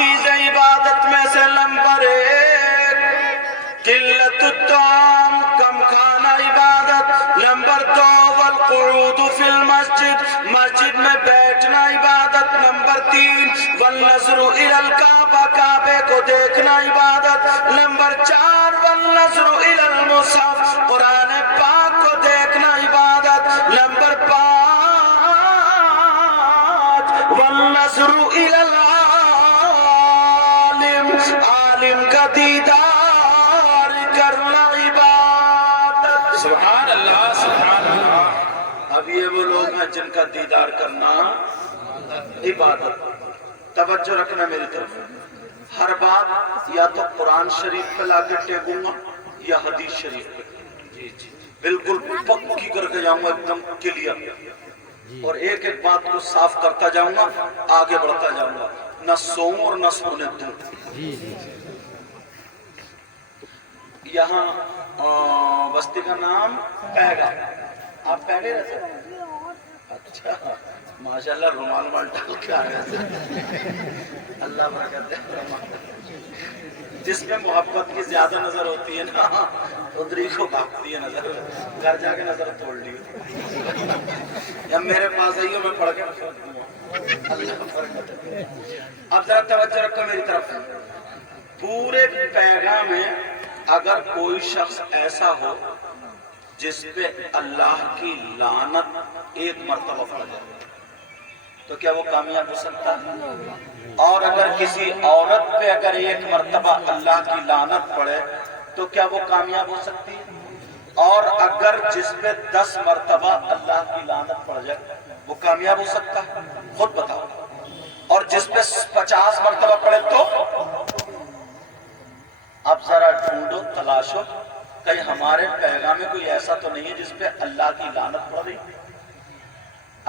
چیز عبادت میں سے نمبر 1 قلت الطعام، کم کھانا عبادت. نمبر 2 والقعود فی المسجد، مسجد میں بیٹھنا عبادت. نمبر 3 والنظر الی الکعبہ، کعبے کو دیکھنا عبادت. نمبر 4 والنظر الی المصحف، قرآن پاک کو دیکھنا عبادت. نمبر 5 والنظر الی العالم، عالم کا دیدار کرنا عبادت. سبحان اللہ سبحان اللہ. اب یہ وہ لوگ ہیں جن کا دیدار کرنا عبادت. توجہ رکھنا میری طرف. ہر بات یا تو قرآن شریف پہ لا کے ٹیکوں گا یا حدیث شریف پہ. بالکل پکی کر کے جاؤں گا، ایک دم کلیئر. اور ایک ایک بات کو صاف کرتا جاؤں گا، آگے بڑھتا جاؤں گا، نہ سوؤں اور نہ سونے دوں. یہاں بستی کا نام پیگا. آپ پیگے رہتے ہیں؟ اچھا ماشاءاللہ، رومال وال ڈال کے آ گئے. اللہ برکت دے. جس میں محبت کی زیادہ نظر ہوتی ہے نا، ادھری کو بھاگتی ہے نظر. گھر جا کے نظر توڑ لی. جب میرے پاس آئیے میں پڑھ کے اللہ برکت دے. اب ذرا توجہ رکھو میری طرف. پورے پیغام میں اگر کوئی شخص ایسا ہو جس پہ اللہ کی لعنت ایک مرتبہ پڑ جائے تو کیا وہ کامیاب ہو سکتا ہے؟ اور اگر کسی عورت پہ اگر ایک مرتبہ اللہ کی لعنت پڑے تو کیا وہ کامیاب ہو سکتی ہے؟ اور اگر جس پہ 10 مرتبہ اللہ کی لعنت پڑ جائے وہ کامیاب ہو سکتا ہے؟ خود بتاؤ. اور جس پہ 50 مرتبہ پڑے تو؟ اب ذرا ڈھونڈو، تلاشو، کہیں ہمارے پیغام میں کوئی ایسا تو نہیں ہے جس پہ اللہ کی لعنت پڑ رہی.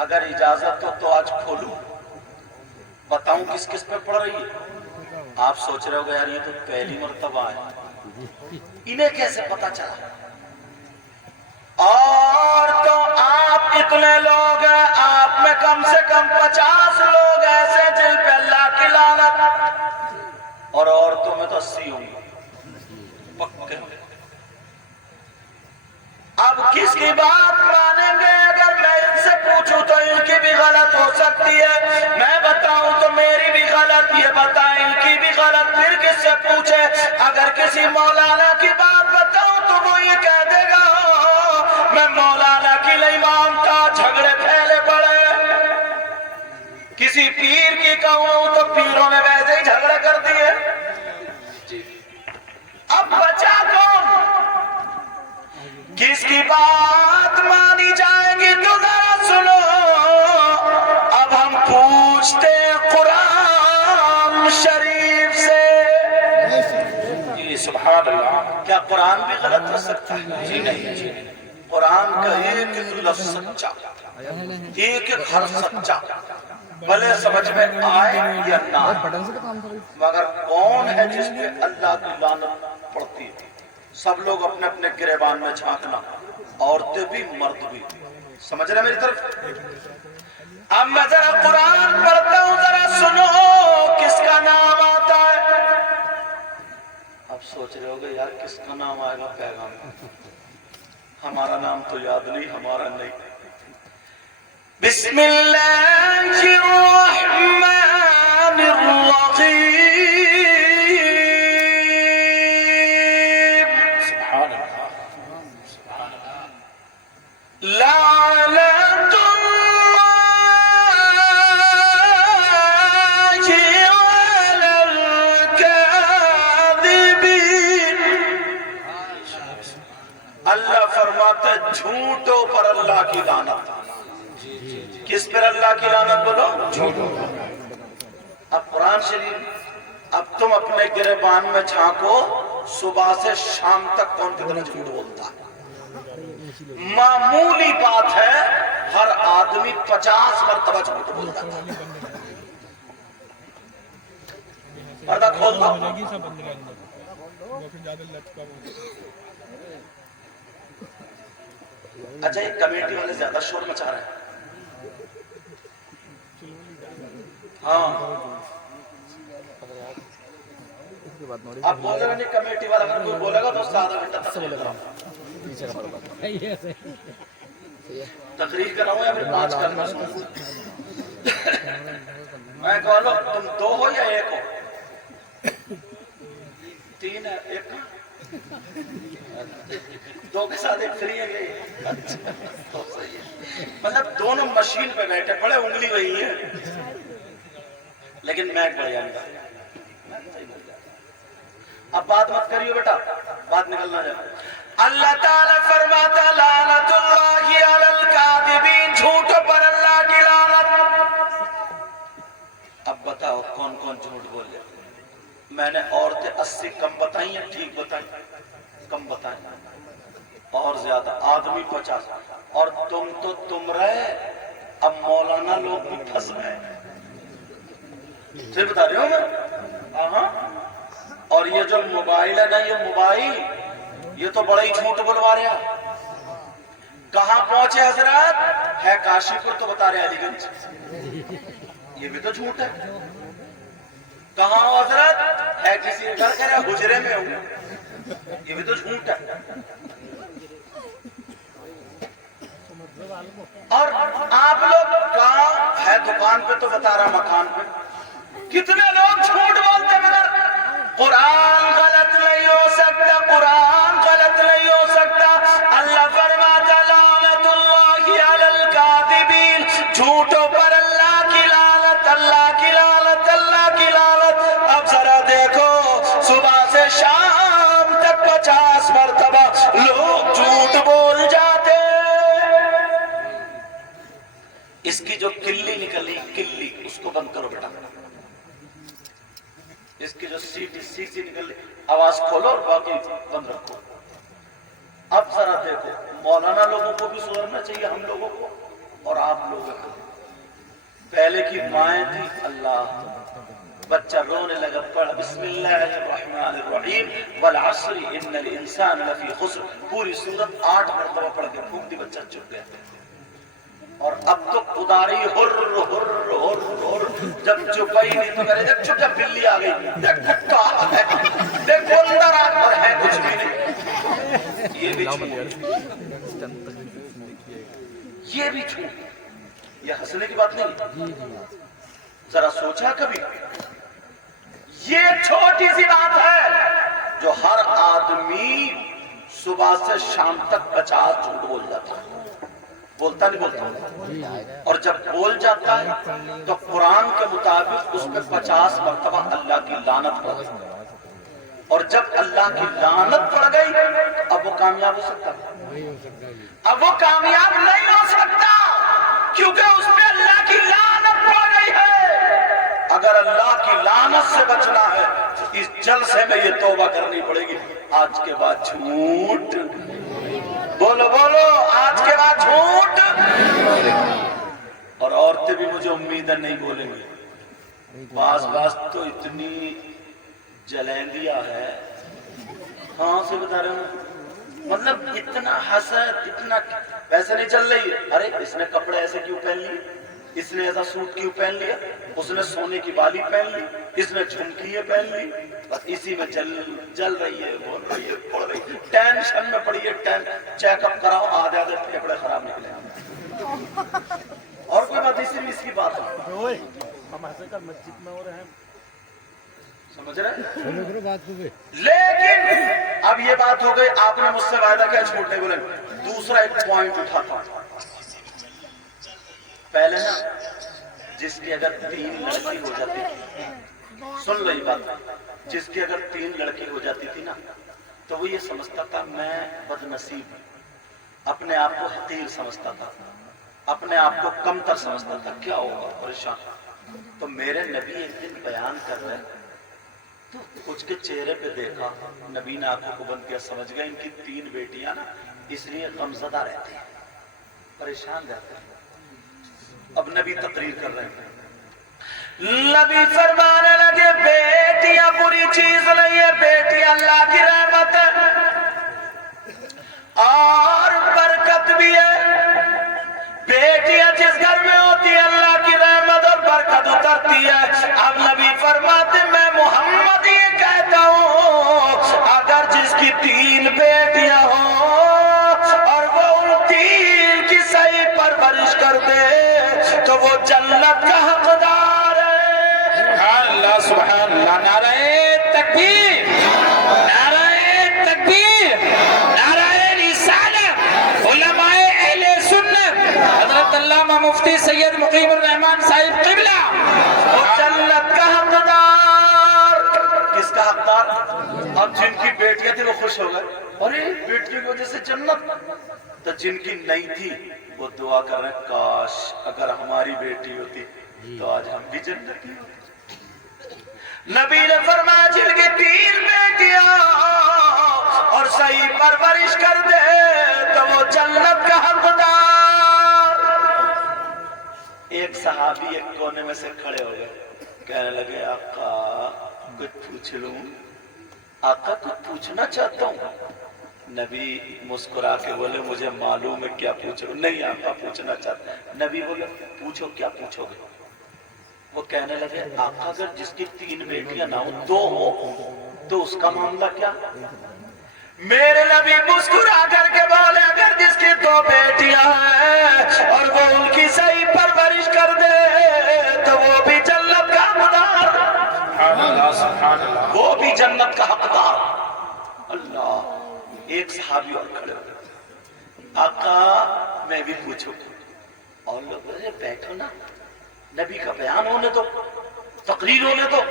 اگر اجازت ہو تو آج کھولوں، بتاؤں کس کس پہ پڑ رہی ہے. آپ سوچ رہے ہو گے یار یہ تو پہلی مرتبہ ہے، انہیں کیسے پتا چلا؟ اور تو آپ اتنے لوگ ہیں، آپ میں کم سے کم 50 لوگ ایسے جن پہ اللہ کی لعنت، اور عورتوں میں تو 80 ہوں گے پکے. اب کس کی بات مانیں گے؟ اگر میں ان سے پوچھوں تو ان کی بھی غلط ہو سکتی ہے، میں بتاؤں تو میری بھی غلط، یہ بتائیں ان کی بھی غلط. پھر کس سے پوچھے؟ اگر کسی مولانا کی بات بتاؤں تو وہ یہ کہہ دے گا میں مولانا کی نہیں مانتا، جھگڑے پھیلے پڑے. کسی پیر کی کہوں تو پیروں نے ویسے ہی جھگڑے کر دیے. اب بچا کون؟ کس کی بات مانی جائے گی تو ذرا سنو. اب ہم پوچھتے قرآن شریف سے. جی سبحان اللہ. کیا قرآن بھی غلط ہو سکتا ہے؟ جی نہیں. قرآن کا ایک ایک لفظ سچا، ایک ایک حرف سچا، بھلے سمجھ میں آئے یا نہ آئے. مگر کون ہے جس پہ اللہ کی لعنت پڑتی ہے؟ سب لوگ اپنے اپنے گریبان میں جھانکنا، عورتیں بھی مرد بھی. سمجھ رہے میری طرف؟ اب میں ذرا قرآن پڑھتا ہوں، ذرا سنو کس کا نام آتا ہے. اب سوچ رہے ہوگے یار کس کا نام آئے گا پیغام میں؟ ہمارا نام تو یاد نہیں، ہمارا نہیں. بسم اللہ الرحمن الرحیم. سبحان اللہ. لعنت اللہ علی الکاذبین. اللہ فرماتے جھوٹوں پر اللہ کی لعنت. کس پر اللہ کی لعنت بولو؟ جھوٹوں. اب قرآن شریف، اب تم اپنے گریبان میں جھانکو، صبح سے شام تک کون کتنا جھوٹ بولتا ہے. معمولی بات ہے، ہر آدمی 50 مرتبہ جھوٹ بولتا ہے. پردہ کھول دو. اچھا یہ کمیٹی والے زیادہ شور مچا رہے ہیں. ہاں آپ بول رہے نہیں کمیٹی والا اگر کوئی بولے گا تو اس کا آدھا گھنٹہ تقریر کراؤں یا پھر 5 کرنا میں کہہ لو تم 2 ہو یا 1 ہو 3 ہے 1 2 کے ساتھ 1 فری ہے تو صحیح ہے مطلب دونوں مشین پہ بیٹھے بڑے انگلی وہی ہے لیکن میں بڑھیا نہیں اب بات مت کریو بیٹا بات نکلنا جائے اللہ تعالیٰ فرماتا لعنت اللہ علی الکاذبین جھوٹوں پر اللہ کی لعنت اب بتاؤ کون کون جھوٹ بولے میں نے عورتیں 80 کم بتائی ہیں ٹھیک بتائی کم بتائیں اور زیادہ آدمی 50 اور تم رہے اب مولانا لوگ بھی پھنس گئے صحیح بتا رہے ہو میں ہاں اور یہ جو موبائل ہے نا یہ موبائل یہ تو بڑا ہی جھوٹ بلوا رہے ہیں کہاں پہنچے حضرات ہے کاشی پور تو بتا رہے علی گنج یہ بھی تو جھوٹ ہے کہاں ہو حضرت ہے کسی گھر کے حجرے میں ہوں یہ بھی تو جھوٹ ہے اور آپ لوگ کہاں ہے دکان پہ تو بتا رہا مکان پہ کتنے لوگ جھوٹ بولتے مگر قرآن غلط نہیں ہو سکتا قرآن غلط نہیں ہو سکتا اللہ فرماتا لعنت اللہ علی الکاذبین جھوٹوں پر اللہ کی لعنت اللہ کی لعنت اللہ کی لعنت اب ذرا دیکھو صبح سے شام تک 50 مرتبہ لوگ جھوٹ بول جاتے اس کی جو کلی نکلی کلی اس کو بند کرو بیٹا اس کی جو سی نکلی آواز کھولو اور باقی بند رکھو اب ذرا دیکھو مولانا لوگوں کو بھی سدھرنا چاہیے ہم لوگوں کو اور آپ لوگوں کو پہلے کی مائیں تھی اللہ بچہ رونے لگا پڑھ بسم اللہ الرحمن الرحیم والعصر ان الانسان لفی خسر پوری سورت 8 مرتبہ پڑھ کے پھونک دی بچہ چپ گیا اور اب تو خداری ہر ہر ہر ہر جب چپائی نہیں تو کرے دیکھ چپ جب بلی آ گئی دیکھ کتا ہے دیکھ بندر آ پر ہے کچھ بھی نہیں یہ بھی جھوٹ یہ ہنسنے کی بات نہیں ذرا سوچا کبھی یہ چھوٹی سی بات ہے جو ہر آدمی صبح سے شام تک 50 جھوٹ بول جاتا ہے بولتا نہیں بولتا اور جب بول جاتا ہے تو قرآن کے مطابق اس پہ 50 مرتبہ اللہ کی لعنت پڑ گئی اور جب اللہ کی لعنت پڑ گئی اب وہ کامیاب ہو سکتا اب وہ کامیاب نہیں ہو سکتا کیونکہ اس پہ اللہ کی لعنت پڑ گئی ہے اگر اللہ کی لعنت سے بچنا ہے اس جلسے میں یہ توبہ کرنی پڑے گی آج کے بعد جھوٹ بولو بولو آج کے بعد جھوٹ اور عورتیں بھی مجھے امید ہے نہیں بولیں گی بعض تو اتنی جلیندیا ہے ہاں سے بتا رہے ہوں مطلب اتنا حسد اتنا ویسے نہیں چل رہی ہے ارے اس نے کپڑے ایسے کیوں پہن لیے اس نے ایسا سوٹ کیوں پہن لیا اس نے سونے کی بالی پہن لی اس نے جھمکیاں پہن لی بس اسی میں جل رہی ہے بول رہی ہے پڑ رہی ہے ٹینشن میں پڑی ہے چیک اپ کراؤ آدھے پھیپڑے خراب نکلے اور کوئی بات اس کی بات ہے ہم ایسے کل مسجد میں ہو رہے ہیں سمجھ رہے لیکن اب یہ بات ہو گئی آپ نے مجھ سے وعدہ کیا جھوٹ نہیں بولے دوسرا ایک پوائنٹ اٹھاتا ہوں پہلے نا جس کی اگر 3 لڑکی ہو جاتی تھی سن لو یہ بات جس کی اگر 3 لڑکی ہو جاتی تھی نا تو وہ یہ سمجھتا تھا میں بد نصیب اپنے آپ کو حقیر سمجھتا تھا اپنے آپ کو کمتر سمجھتا تھا کیا ہوگا پریشان تو میرے نبی ایک دن بیان کر رہے تو کچھ کے چہرے پہ دیکھا نبی نے آنکھوں کو بند کیا سمجھ گئے ان کی 3 بیٹیاں نا اس لیے غمزدہ رہتی ہیں پریشان رہتے ہیں اب نبی تقریر کر رہے ہیں نبی فرمانے لگے بیٹیاں بری چیز نہیں ہے بیٹی اللہ کی رحمت ہے اور برکت بھی ہے بیٹیاں جس گھر میں ہوتی ہے اللہ کی رحمت اور برکت اترتی ہے اب نبی فرماتے میں محمد یہ کہتا ہوں کی 3 بیٹیاں ہوں اور وہ ان 3 کی صحیح پرورش کر دے تو وہ جنت کا حقدار ہے۔ سبحان اللہ سبحان اللہ، نعرہ تکبیر، نعرہ تکبیر، نعرہ رسالت، علماء اہل سنت حضرت علامہ مفتی سید مقیم الرحمان صاحب قبلہ، وہ جنت کا حقدار۔ کس کا حقدار؟ اب جن کی بیٹیاں تھی وہ خوش ہو گئے، ارے بیٹیوں کی وجہ سے جنت۔ تو جن کی نہیں تھی وہ دعا کر رہے ہیں کاش اگر ہماری بیٹی ہوتی تو آج ہم بھی جنتی ہوتے۔ نبی نے فرمایا جن کی 3 بیٹیاں اور صحیح پرورش کر دے تو وہ جنت کا حقدار۔ ایک صحابی ایک کونے میں سے کھڑے ہو گئے، کہنے لگے آقا کچھ پوچھ لوں؟ آقا کچھ پوچھنا چاہتا ہوں۔ نبی مسکرا کے بولے مجھے معلوم ہے کیا پوچھو۔ نہیں آقا پوچھنا چاہتا ہے۔ نبی بولے پوچھو کیا پوچھو گے؟ وہ کہنے لگے آقا اگر جس کی 3 بیٹیاں نہ ہوں 2 ہو تو اس کا معاملہ کیا؟ میرے نبی مسکرا کر کے بولے اگر جس کی 2 بیٹیاں ہیں اور وہ ان کی صحیح پرورش کر دے تو وہ بھی جنت کا حقدار، سبحان اللہ سبحان اللہ، وہ بھی جنت کا حقدار۔ اللہ، ایک صحابی اور کھڑے ہو گئے، آقا میں بھی پوچھوں؟ اور لوگ بولے بیٹھو نا، نبی کا بیان ہونے دو، تقریر ہونے دو۔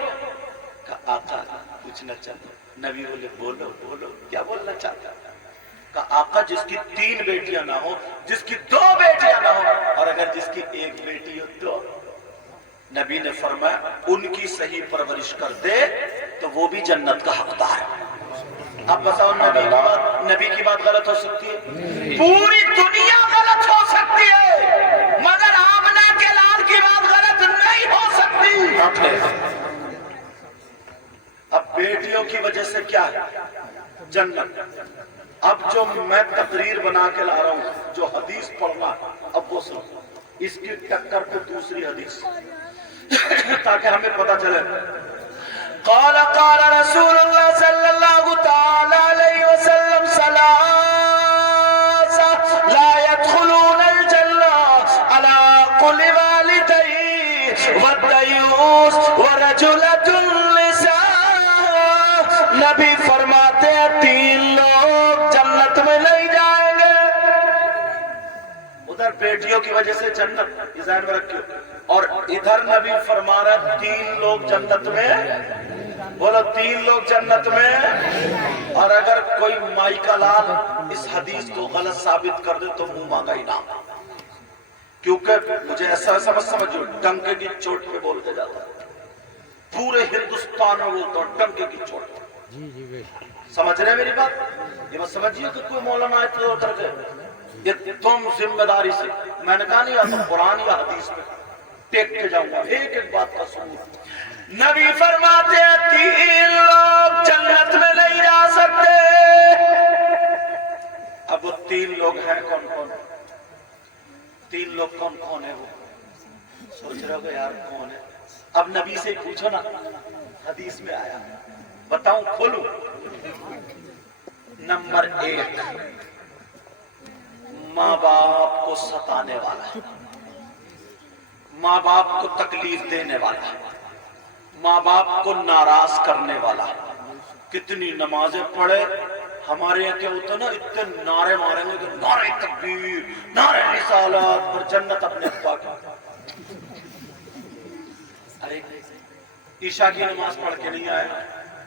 کہا آقا پوچھنا چاہتا ہوں۔ نبی بولے بولو بولو کیا بولنا چاہتا ہے؟ کہا آقا جس کی 3 بیٹیاں نہ ہو، جس کی 2 بیٹیاں نہ ہو اور اگر جس کی 1 بیٹی ہو تو؟ نبی نے فرمایا ان کی صحیح پرورش کر دے تو وہ بھی جنت کا حقدار ہے۔ اب بتاؤ نبی کی بات غلط ہو سکتی ہے؟ پوری دنیا غلط ہو سکتی ہے مگر آمنہ کے لال کی بات غلط نہیں ہو سکتی۔ اب بیٹیوں کی وجہ سے کیا ہے؟ جنت۔ اب جو میں تقریر بنا کے لا رہا ہوں، جو حدیث پڑھنا اب وہ سنو، اس کی ٹکر پہ دوسری حدیث تاکہ ہمیں پتہ چلے۔ قال قال رسول اللہ صلی اللہ تعالی علیہ وسلم ثلاثة لا يدخلون الجنة على قل والديه والديوث ورجلة النساء۔ نبی فرماتے ہیں 3 لوگ جنت میں نہیں جائیں گے۔ ادھر بیٹیوں کی وجہ سے جنت، یہ ذہن میں رکھیے، اور ادھر نبی فرما رہا 3 لوگ جنت میں، بولو 3 لوگ جنت میں۔ اور اگر کوئی مائی کا لال اس حدیث کو غلط ثابت کر دے تو منہ مانگا انعام، کیونکہ مجھے ایسا سمجھو ڈنکے کی چوٹ پہ بولتے جاتا ہوں، پورے ہندوستان میں بولتا ہوں ڈنکے کی چوٹ پہ۔ سمجھ رہے میری بات؟ یہ مت سمجھیے کہ کوئی مولانا آئے تو اتر گئے، یہ تم ذمہ داری سے، میں نے کہا نہیں آتا قرآن یا حدیث پہ ٹیک کے جاؤں گا ایک ایک بات کا ثبوت۔ نبی فرماتے ہیں 3 لوگ جنت میں نہیں جا سکتے۔ اب وہ 3 لوگ ہیں کون کون؟ 3 لوگ کون کون ہے؟ وہ سوچ رہے ہو یار کون ہے؟ اب نبی سے پوچھو نا، حدیث میں آیا، بتاؤں کھولوں؟ نمبر 1 ماں باپ کو ستانے والا، ماں باپ کو تکلیف دینے والا، ماں باپ کو ناراض کرنے والا۔ کتنی نمازیں پڑھے، ہمارے یہاں کیا ہوتا ہے نا، اتنے نعرے ماریں گے کہ نعرے تکبیر، نعرے رسالت، پر جنت اپنے ابا کی۔ ارے عشاء کی نماز پڑھ کے نہیں آیا،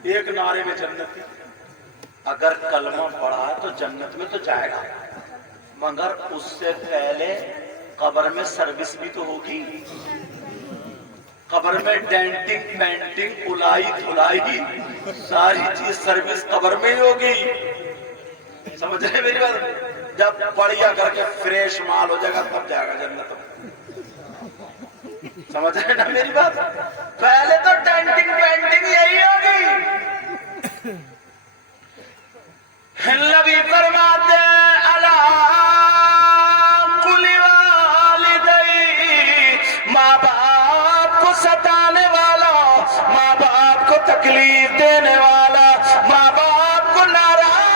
ایک نعرے میں جنت تھی۔ اگر کلمہ پڑھا تو جنت میں تو جائے گا، مگر اس سے پہلے قبر میں سروس بھی تو ہوگی۔ قبر میں ڈینٹنگ پینٹنگ الائی دھلائی ساری چیز سروس قبر میں ہی ہوگی۔ سمجھ رہے میری بات؟ جب بڑھیا کر کے فریش مال ہو جائے گا تب جائے گا جنت میں۔ سمجھ رہے نا میری بات؟ پہلے تو ڈینٹنگ پینٹنگ یہی ہوگی۔ نبی فرماتے ہیں الا قل والدی، ماں باپ کو ستانے والا، ماں باپ کو تکلیف دینے والا، ماں باپ کو ناراض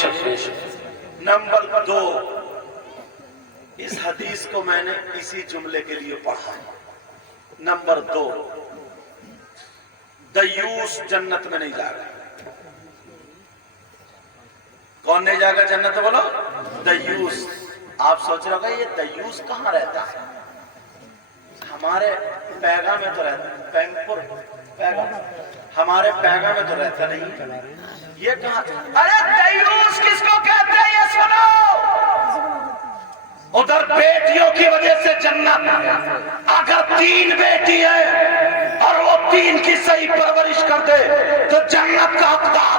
شک بے شک. نمبر 2، اس حدیث کو میں نے اسی جملے کے لیے پڑھا. نمبر 2، دیوس جنت میں نہیں جائے گا. کون نہیں جائے گا جنت میں؟ بولو دیوس. آپ سوچ رہے ہو یہ دیوس کہاں رہتا ہے؟ ہمارے پیغا میں تو رہتا ہے، پیمپور پیغا، ہمارے پیغا میں تو رہتا نہیں. یہ کہاں؟ ارے دیوس کس کو کہتے ہیں یہ سنو. ادھر بیٹیوں کی وجہ سے جنت. اگر 3 بیٹی ہے اور وہ 3 کی صحیح پرورش کر دے تو جنت کا حقدار.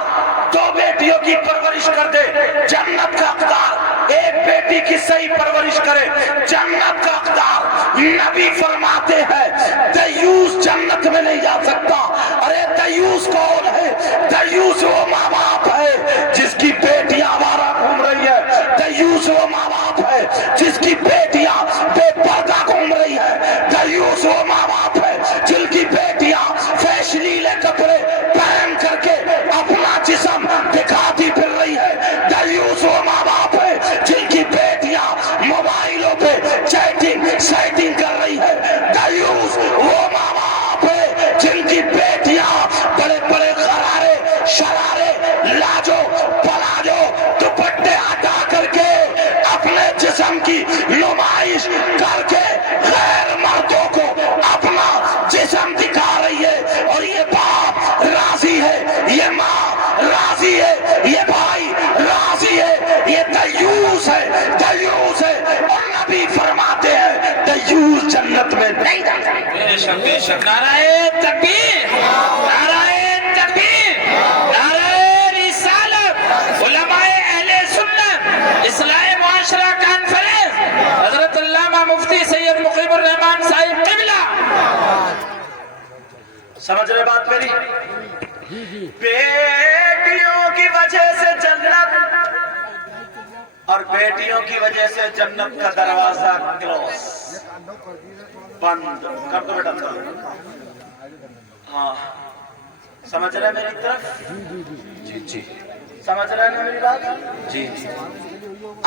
2 بیٹیوں کی پرورش کر دے جنت کا حقدار. 1 بیٹی کی صحیح پرورش کرے جنت کا حقدار. نبی فرماتے ہیں دیوس جنت میں نہیں جا سکتا. ارے دیوس کون ہے؟ دیوس وہ ماں باپ ہے جس کی بیٹیاں آوارہ گھوم رہی ہے. دیوس وہ ماں باپ ہے جس کی بیٹیاں بے پردہ گھوم رہی ہے. دیوس وہ ماں باپ ہے جن کی بیٹیاں فیشنیلے کپڑے پہن کر کے اپنا جسم دکھاتی پھر رہی ہے. دیوس وہ ماں باپ ہے جن کی بیٹیاں موبائلوں پہ چیٹنگ سیٹنگ کر رہی ہے. دیوس وہ ماں باپ ہے جن کی بیٹیاں بڑے بڑے غرارے شرارے لاجو پلاجو دوپٹے ہٹا کر کے اپنے جسم کی نمائش کر کے غیر مردوں کو اپنا جسم دکھا رہی ہے. اور یہ باپ راضی ہے، یہ ماں راضی ہے، یہ بھائی راضی ہے. یہ دیوس ہے، دیوس ہے. اور نبی فرماتے ہیں دیوس جنت میں نہیں جا سکتا. بے شک بے شک. نعرہ تکبیر، نعرہ تکبیر، نعرہ رسالت. علماء اہل سنت اصلاح معاشرہ کانفرنس حضرت علامہ مفتی سید مقیم الرحمان صاحب قبلہ. سمجھ رہے بات میری؟ بیٹیوں کی وجہ سے جنت، اور بیٹیوں کی وجہ سے جنت کا دروازہ کلوز، بند کر دو بیٹا اندر. ہاں سمجھ رہے میری طرف؟ جی جی سمجھ رہے ہیں میری بات؟ جی جی.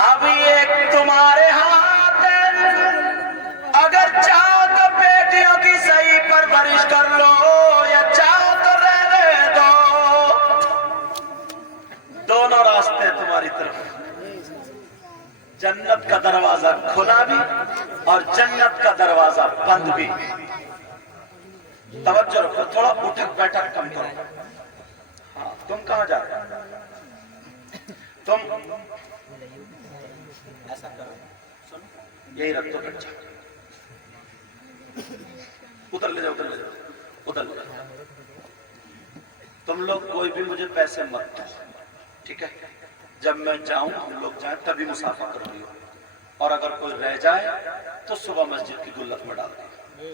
اب یہ تمہارے ہاتھ ہے. اگر چاہو تو بیٹیوں کی صحیح پرورش کر لو یا چاہو تو رہنے دو. دونوں راستے تمہاری طرف. جنت کا دروازہ کھلا بھی اور جنت کا دروازہ بند بھی. توجہ رکھو، تھوڑا اٹھک بیٹھک کم کرو. ہاں تم کہاں جا رہے ہو؟ تم ایسا کرو، یہی رکھ دو بچہ. ادھر لے جاؤ، ادھر لے جاؤ، ادھر لے جاؤ. تم لوگ کوئی بھی مجھے پیسے مت دو، ٹھیک ہے؟ جب میں جاؤں ہم لوگ جائیں تبھی مسافہ کرو گی. اور اگر کوئی رہ جائے تو صبح مسجد کی گلت میں ڈال دیں.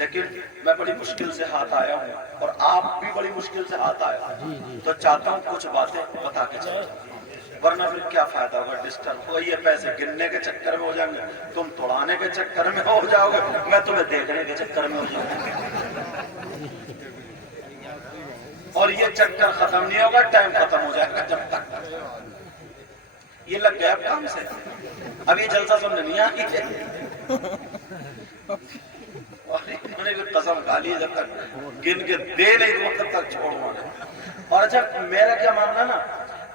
لیکن میں بڑی مشکل سے ہاتھ آیا ہوں اور آپ بھی بڑی مشکل سے ہاتھ آیا تو چاہتا ہوں کچھ باتیں بتا کے چلیں، ورنہ پھر کیا فائدہ ہوگا؟ ڈسٹرب ہوگا. یہ پیسے گننے کے چکر میں ہو جائیں گے، تم توڑانے کے چکر میں ہو جاؤ گے، میں تمہیں دیکھنے کے چکر میں ہو جاؤں گا. اور یہ چکر ختم نہیں ہوگا، ٹائم ختم ہو جائے گا. جب تک یہ لگ گیا کام سے، اب یہ جلسہ سننے نہیں آئی. انہوں نے بھی قسم کھا لی جب تک گن کے دے نہیں دوں تب تک چھوڑوں گا. اور اچھا میرا کیا ماننا نا،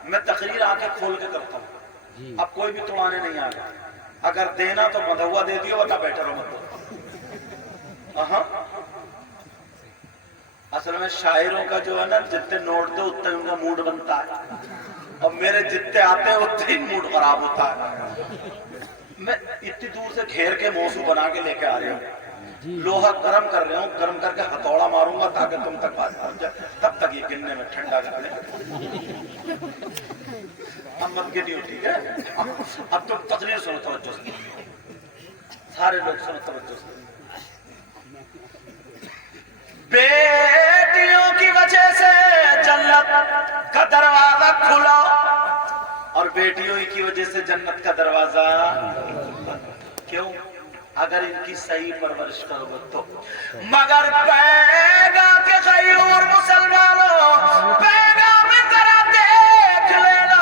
میں تقریر آ کے کھول کے کرتا ہوں. اب کوئی بھی توڑانے نہیں آ گا. اگر دینا تو بندھا ہوا دے دیو ورنہ بیٹھے رہو مت. ہاں اصل میں شاعروں کا جو ہے نا، جتنے نوٹ دے اتنے ان کا موڈ بنتا ہے، اور میرے جتنے آتے ہیں اتنے ہی موڈ خراب ہوتا ہے. میں اتنی دور سے گھیر کے موضوع بنا کے لے کے آ رہا ہوں. لوہا گرم کر رہا ہوں، گرم کر کے ہتھوڑا ماروں گا تاکہ تم تک بات پہنچ جائے. تب تک یہ گننے میں ٹھنڈا کر لے. اب مت گنیو، ٹھیک ہے؟ اب تم تقریر سنو توجہ سے، سارے لوگ سنو توجہ سے. بیٹیوں کی وجہ سے جنت کا دروازہ کھلا اور بیٹیوں کی وجہ سے جنت کا دروازہ کیوں؟ اگر ان کی صحیح پرورش کرو گے تو. مگر پیغا کے غیور مسلمانوں، پیغا میں ذرا دیکھ لینا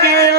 3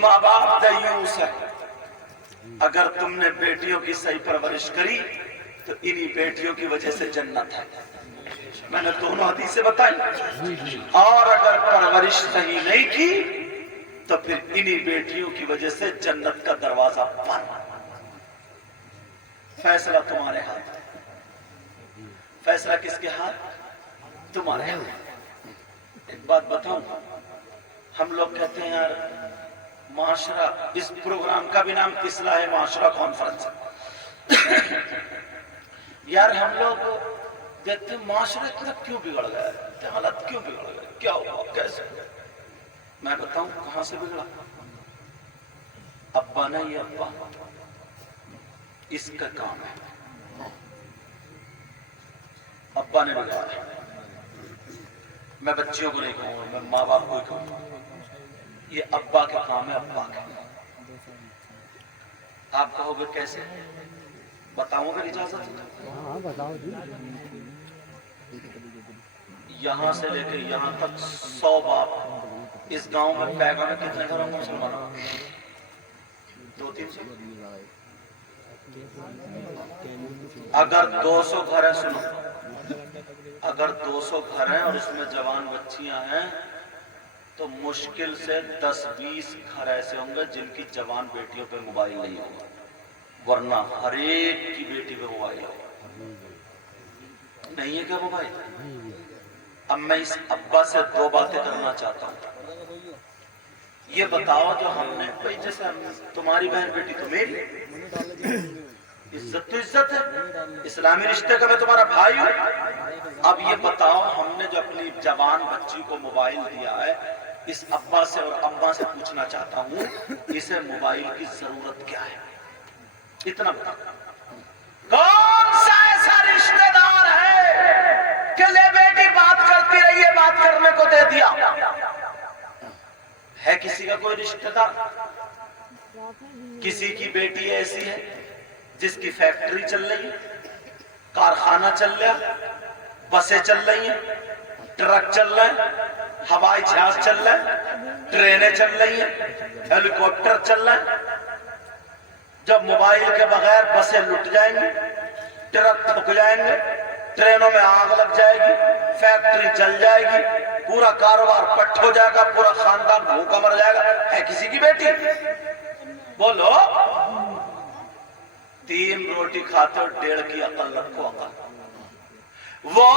ماں باپ دیوس ہے، اگر تم نے بیٹیوں کی صحیح پرورش کری تو انہی بیٹیوں کی وجہ سے جنت ہے. میں نے دونوں حدیثیں بتائی. اور اگر پرورش صحیح نہیں کی تو پھر انہی بیٹیوں کی وجہ سے جنت کا دروازہ بند. فیصلہ تمہارے ہاتھ. فیصلہ کس کے ہاتھ؟ تمہارے ہاتھ. ایک بات بتاؤں، ہم لوگ کہتے ہیں یار معاشرہ، اس پروگرام کا بھی نام اصلاح معاشرہ کانفرنس ہے. یار ہم لوگ دیکھتے ہیں معاشرہ اتنا کیوں بگڑ گیا ہے، حالت کیوں بگڑ گیا، کیا ہوا، کیسے؟ میں بتاؤں کہاں سے بگڑا. ابا نہیں، ابا اس کا کام ہے، ابا نے بگاڑا. میں بچیوں کو نہیں کہوں گا، میں ماں باپ کو ہی کہوں گا، یہ ابا کے کام ہے، ابا کے. آپ کہو گے کیسے؟ بتاؤں گا اجازت ہے؟ یہاں سے لے کے یہاں تک 100 باپ. اس گاؤں میں پیگا میں کتنے گھر ہوں گے مسلمانوں؟ 200-300. اگر 200 گھر ہیں، سنو، اگر 200 گھر ہیں اور اس میں جوان بچیاں ہیں تو مشکل سے 10-20 گھر ایسے ہوں گے جن کی جوان بیٹیوں پہ موبائل نہیں ہوگا، ورنہ ہر ایک کی بیٹی پہ موبائل ہوگا. نہیں ہے کیا موبائل؟ اب میں اس ابا سے 2 باتیں کرنا چاہتا ہوں. یہ بتاؤ جو ہم نے، بھئی جیسے تمہاری بہن بیٹی تو میری، عزت تو عزت ہے، اسلامی رشتے کا میں تمہارا بھائی ہوں. اب یہ بتاؤ ہم نے جو اپنی جوان بچی کو موبائل دیا ہے، اس ابا سے اور اماں سے پوچھنا چاہتا ہوں اسے موبائل کی ضرورت کیا ہے؟ اتنا بتاؤ. کون سا ایسا رشتہ دار ہے کہ لے بیٹی بات کرتی رہی ہے، بات کرنے کو دے دیا؟ ہے کسی کا کوئی رشتہ دار؟ کسی کی بیٹی ایسی ہے جس کی فیکٹری چل رہی ہے، کارخانہ چل رہا ہے، بسیں چل رہی ہیں، ٹرک چل رہے ہیں، ہوائی جہاز چل رہے ہیں، ٹرینیں چل رہی ہیں، ہیلی کاپٹر چل رہے ہیں. جب موبائل کے بغیر بسیں لٹ جائیں گی، ٹرک تھک جائیں گے، ٹرینوں میں آگ لگ جائے گی، فیکٹری جل جائے گی، پورا کاروبار پٹ ہو جائے گا، پورا خاندان بھوکا مر جائے گا، ہے کسی کی بیٹی؟ بولو. 3 روٹی کھاتے ہو، 1.5 کی عقل رکھو. عقل وہ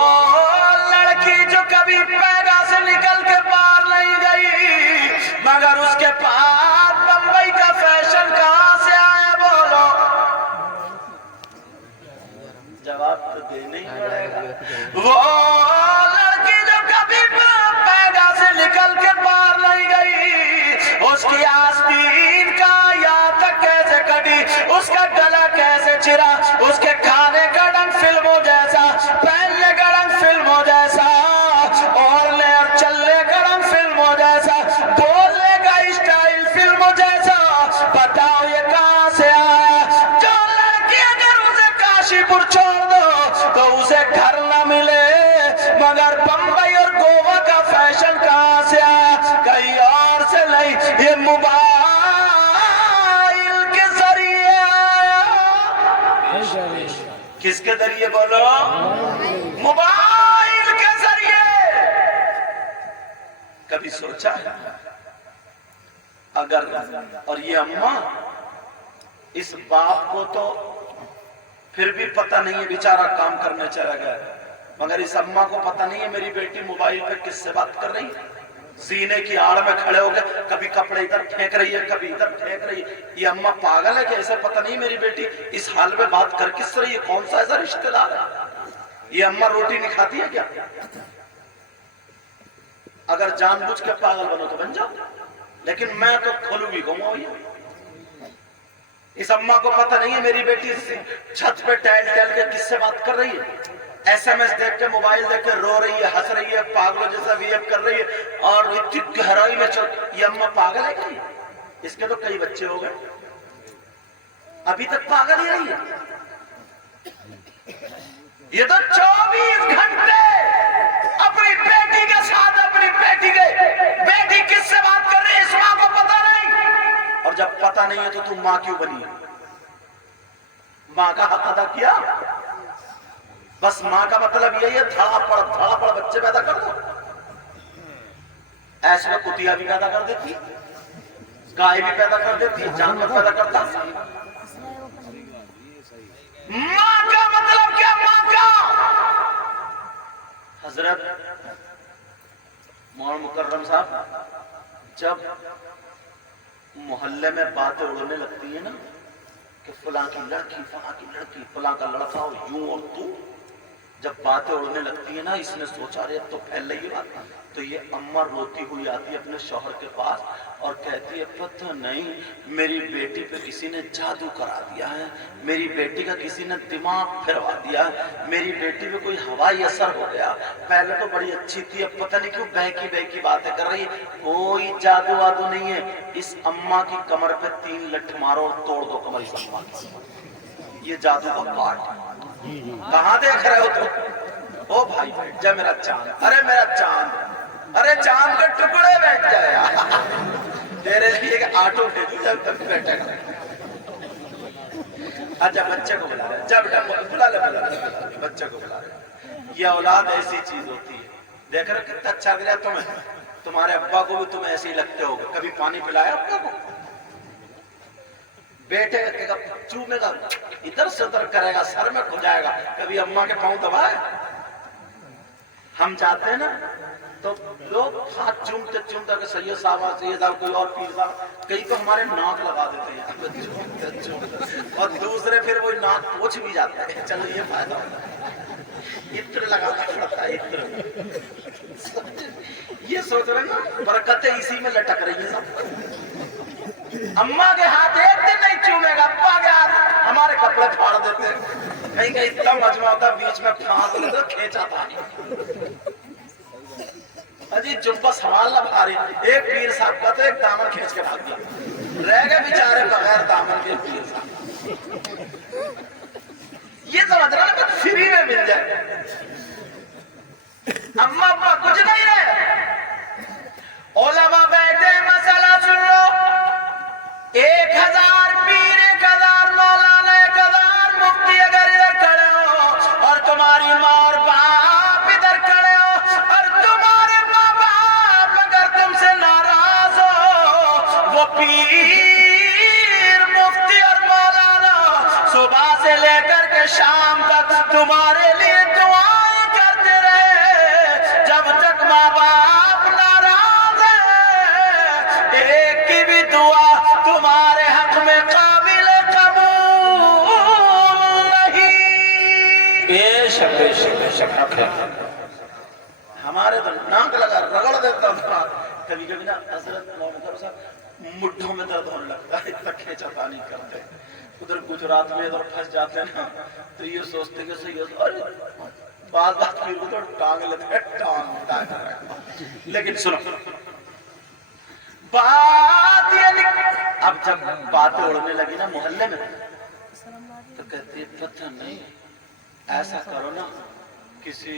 لڑکی جو کبھی پیدا سے نکل کے باہر نہیں گئی، مگر اس کے پاس بمبئی کا فیشن کہاں سے آیا؟ بولو. جواب تو دینا ہی پڑے گا. وہ لڑکی جو کبھی پیدا سے نکل کے باہر نہیں گئی، اس کی آستین کا یہاں تک کیسے کٹی، اس کا گلا کیسے چرا، اس کے کھانے کا ڈنگ فلموں جیسا، پہننے کا ڈنگ فلموں جیسا، اوڑھنے اور چلنے کا ڈنگ فلموں جیسا، بولنے کا اسٹائل فلموں جیسا. بتاؤ یہ کہاں سے آیا؟ جو لڑکی اگر اسے کاشی پور چھوڑ دو تو اسے گھر نہ ملے، مگر بمبئی اور گوا کا فیشن کہاں سے آیا؟ کہیں اور سے نہیں، یہ موبائل کے ذریعے آیا. کس کے ذریعے؟ بولو. موبائل کے ذریعے. کبھی سوچا ہے اگر، اور یہ اماں، اس باپ کو تو پھر بھی پتہ نہیں ہے بیچارہ کام کرنے چلا گیا، مگر اس اماں کو پتہ نہیں ہے میری بیٹی موبائل پہ کس سے بات کر رہی ہے. سینے کی آڑ میں کھڑے ہو گئے، کبھی کپڑے ادھر پھینک رہی ہے، کبھی ادھر پھینک رہی ہے. یہ اماں پاگل ہے کہ ایسے پتہ نہیں میری بیٹی اس حال میں بات کر کس رہی ہے؟ کون سا ایسا رشتہ دار ہے؟ یہ اماں روٹی نہیں کھاتی ہے کیا؟ اگر جان بوجھ کے پاگل بنو تو بن جاؤ، لیکن میں تو کھولوں بھی گھوماؤں. اس اماں کو پتہ نہیں ہے میری بیٹی چھت پہ ٹہل ٹہل کے کس سے بات کر رہی ہے، ایس ایم ایس دیکھ کے، موبائل دیکھ کے رو رہی ہے، ہنس رہی ہے، پاگلوں جیسا وی ایف کر رہی ہے، اور اتنی گہرائی میں چل. یہ اماں پاگل ہے کہ اس کے تو کئی بچے ہو گئے، ابھی تک پاگل ہی رہی ہے. یہ تو 24 گھنٹے اپنی بیٹی کے ساتھ، اپنی بیٹی کس سے بات کر رہی ہے اس ماں کو پتہ نہیں. اور جب پتہ نہیں ہے تو تم ماں کیوں بنی ہے؟ ماں کا حق ادا کیا؟ بس ماں کا مطلب یہی ہے دھڑا پڑ بچے پیدا کر دو. ایسے میں کتیا بھی پیدا کر دیتی, گائے بھی پیدا کر دیتی, جانور پیدا کرتا. ماں کا مطلب کیا؟ ماں کا حضرت مولانا مکرم صاحب جب محلے میں باتیں اڑنے لگتی ہیں نا کہ فلاں کی لڑکی, فلاں کی لڑکی, فلاں کا لڑکا اور یوں اور تو, جب باتیں اڑنے لگتی ہیں نا, اس نے سوچا رہے اب تو پھیل رہی بات, تو یہ اماں روتی ہوئی آتی ہے اپنے شوہر کے پاس اور کہتی ہے پتہ نہیں میری بیٹی پہ کسی نے جادو کرا دیا ہے, میری بیٹی کا کسی نے دماغ پھروا دیا ہے, میری بیٹی پہ کوئی ہوائی اثر ہو گیا, پہلے تو بڑی اچھی تھی اب پتہ نہیں کیوں بہکی باتیں کر رہی ہے. کوئی جادو وادو نہیں ہے, اس اماں کی کمر پہ 3 لٹھ مارو اور توڑ دو کمر اس اماں کی. یہ جادو کا پارٹ ہے. کہاں دیکھ رہے ہو تم؟ او بھائی بیٹھ جا میرا چاند, ارے میرا چاند, ارے چاند کے ٹکڑے بیٹھ جائے, تیرے لیے ایک آٹو بھیجو جب تک بیٹھے گا. اچھا بچے کو بلا رہے, جب بلا لے بچے کو بلا رہے. یہ اولاد ایسی چیز ہوتی ہے. دیکھ رہے کتنا اچھا گیا تمہیں, تمہارے ابا کو بھی تم ایسے ہی لگتے ہوگے. کبھی پانی پلایا ابا کو؟ بیٹے کا چومے گا, ادھر سے ادھر کرے گا, سر میں کھو جائے گا. کبھی اماں کے پاؤں دبائے؟ ہم جاتے ہیں نا تو لوگ ہاتھ چومتے چومتے کہ سید صاحب کوئی اور پیر صاحب, کئی تو ہمارے ناک لگا دیتے ہیں اور دوسرے پھر وہی ناک پوچھ بھی جاتے ہیں. چلو یہ فائدہ ہوتا ہے, عطر لگانا پڑتا ہے, عطر. یہ سوچ رہے نا برکتیں اسی میں لٹک رہی ہیں سب. اماں کے ہاتھ ایک دن نہیں چومے گا, ابا کے ہاتھ ہمارے کپڑے پھاڑ دیتے ہیں. کہیں کہیں اتنا مجمع ہوتا ہے بیچ میں پھانس لیتے کھینچا تھا. جی جبہ سوال نہ بھاری, ایک پیر صاحب کا تو ایک دامن کھینچ کے بھاگ دیا, رہ گئے بیچارے بغیر دامن کے پیر صاحب. یہ سمجھ رہا نا فری میں مل جائے. اماں ابا کچھ نہیں رہے. علماء بیٹھے مسئلہ سن لو, 1000 پیر, 1000 مولانا, 1000 مفتی اگر ادھر کھڑے ہو اور تمہاری ماں اور باپ ادھر کھڑے ہو اور تمہارے ماں باپ اگر تم سے ناراض ہو, وہ پیر مفتی اور مولانا صبح سے لے کر کے شام تک تمہارے لیے دعائیں کرتے رہے. جب تک ماں باپ ناراض ہے, ایک کی بھی دعا تمہارے حق میں قابل قبول نہیں. بے شک بے شک بے شک حق ہے. ہمارے تو ناک لگا رگڑ دیتا تھا. کبھی کبھی نا حضرت مولانا صاحب مڈھوں میں درد ہونے لگتا ہے, اتنا کھینچا نہیں کرتے. ادھر گجرات میں ادھر پھنس جاتے ہیں نا تو یہ سوچتے کہ صحیح ہے, بعض بات کی ادھر ٹانگ لیتے ہیں, ٹانگ. لیکن سنو بات یہ, اب جب باتیں اڑنے لگی نا محلے میں تو کہتے ہیں پتہ نہیں ایسا کرو نا کسی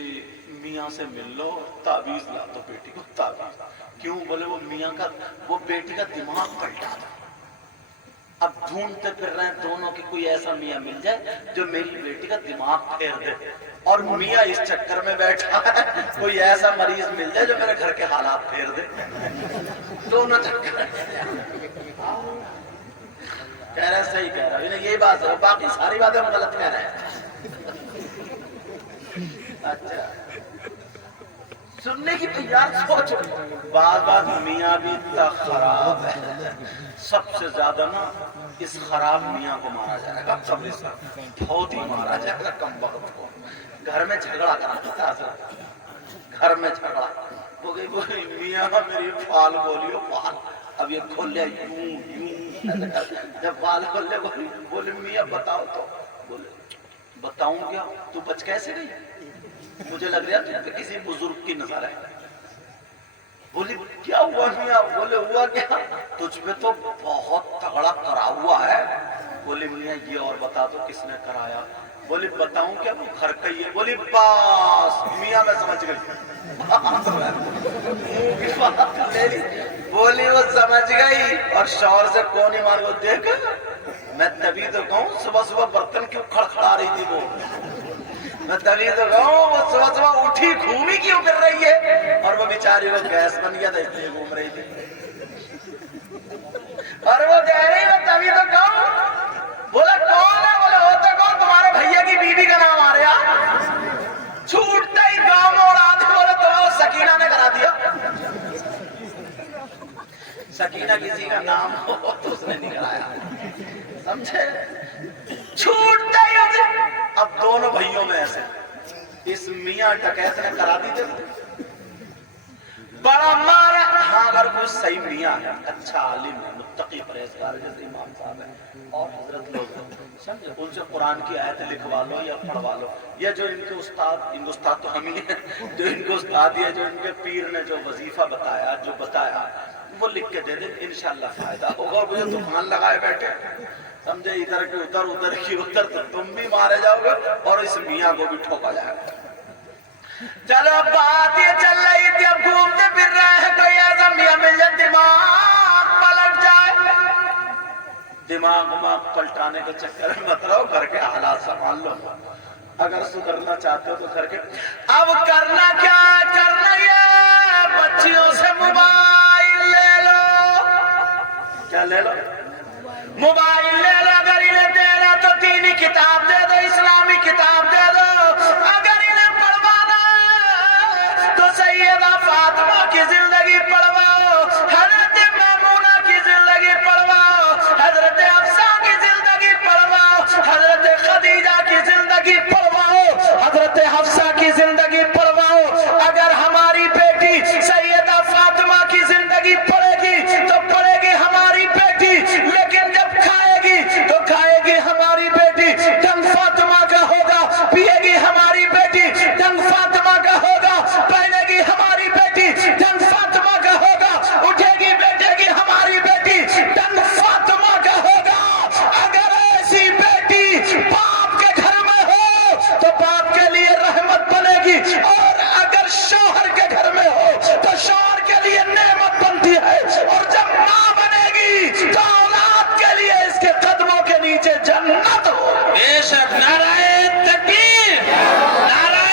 میاں سے مل لو, تعویذ لا دو بیٹی کو. تعویذ کیوں؟ بولے وہ میاں کا, وہ بیٹی کا دماغ پلٹا دو. اب ڈھونڈتے پھر رہے ہیں دونوں کی کوئی ایسا میاں مل جائے جو میری بیٹی کا دماغ پھیر دے, اور میاں اس چکر میں بیٹھا ہے کوئی ایسا مریض مل جائے جو میرے گھر کے حالات پھیر دے. دونوں چکر کہہ رہے صحیح کہہ رہا ہے, یہی بات ہے, باقی ساری باتیں ہم غلط کہہ رہے ہیں. اچھا سننے کی تیار سوچ. بعض میاں بھی اتنا خراب ہے, سب سے زیادہ نا اس خراب میاں کو مارا جائے گا, بہت ہی مارا جائے گا. کم وقت کو گھر میں جھگڑا کرا تھا, گھر میں جھگڑا, بولی میاں میری فال بولیو فال, اب یہ کھول لیا یوں یوں, جب فال کھول لیا بولی میاں بتاؤ تو, بولے بتاؤں کیا, تو بچ کیسے گئی؟ مجھے لگ رہا تم پہ کسی بزرگ کی نظر ہے. بولی کیا ہوا میاں؟ بولے ہوا کیا, تجھ پہ تو بہت تگڑا کرا ہوا ہے. بولی میاں یہ اور بتا دو کس نے کرایا؟ بولی بتاؤں کیا, وہ گھر کا ہی ہے. بولی بس میاں میں سمجھ گئی, منہ کی بات لے لی. بولی وہ سمجھ گئی اور شوہر سے کون ہی مار کو دیکھ میں تبھی تو کہوں صبح صبح برتن کیوں کھڑکھڑا رہی تھی وہ میں تبھی تو کہوں وہ صبح صبح اٹھی گھومی کیوں کر رہی ہے اور وہ بیچاری وہ گیس بن گیا تھا اس لیے گھوم رہی تھی اور وہ کہہ رہی میں تبھی تو کہوں بولا کون ہے بولا ہوتا کون تمہارے بھیا کی بیوی کا نام آ رہا چھوٹتا ہی گاؤں میں اڑا دے بولا تو سکینہ نے کرا دیا سکینہ کسی کا نام ہو تو اس نے نہیں کرایا سمجھے چھوٹتا ہی اسے اب دونوں بھائیوں میں ایسے اس میاں ڈکیت نے کرا دی تھی بڑا مارا ہاں اگر کوئی صحیح میاں ہے اچھا عالم ہے متقی پرہیزگار جیسے امام صاحب ہے اور حضرت لوگ سمجھے ان سے قرآن کی آیت لکھوا لو یا پڑھوا لو یا جو ان کے استاد تو ہم ہی ہیں جو ان کے استاد یا جو ان کے پیر نے جو وظیفہ بتایا جو بتایا وہ لکھ کے دے دیں انشاءاللہ فائدہ ہوگا اور مجھے دکان لگائے بیٹھے سمجھے ادھر کی ادھر ادھر کی ادھر تو تم بھی مارے جاؤ گے اور اس میاں کو بھی ٹھوکا جائے گا چلو اب بات یہ چل رہی تھی اب گھومتے پھر رہے ہیں کوئی ایسا میاں مل جائے دماغ پلٹ جائے دماغ پلٹانے کے چکر میں مت رہو گھر کے حالات سنبھال لو اگر سدھرنا چاہتے ہو تو گھر کے اب کرنا کیا کرنا یہ بچیوں سے موبائل لے لو کیا لے لو موبائل لے لو اگر انہیں دے رہا تو دینی کتاب دے دو اسلامی کتاب دے دو اگر انہیں پڑھوانا تو سیدہ فاطمہ کی زندگی پڑھواؤ حضرت میمونہ کی زندگی پڑھواؤ حضرت حفصہ کی زندگی پڑھواؤ حضرت خدیجہ کی زندگی پڑھواؤ حضرت حفصہ کی زندگی پڑھواؤ اگر ہماری بیٹی سیدہ فاطمہ کی زندگی پڑھے گی تو پڑھے گی ہماری بیٹی لیکن جب کھائے گی تو کھائے گی ہماری بیٹی ڈنگ فاطمہ کا ہوگا پیے گی ہماری بیٹی ڈنگ فاطمہ کا ہوگا پہنے گی ہماری بیٹی ڈنگ فاطمہ کا ہوگا اٹھے گی بیٹھے گی ہماری بیٹی ڈنگ فاطمہ کا ہوگا اگر ایسی بیٹی باپ کے گھر میں ہو تو باپ کے لیے رحمت بنے گی اور اگر شوہر کے گھر میں ہو تو شوہر کے لیے نعمت بنتی ہے اور جب ماں بنے گی تو اولاد کے لیے اس کے قدموں کے نیچے جنت ہو بے شک نعرہ تکبیر نعرہ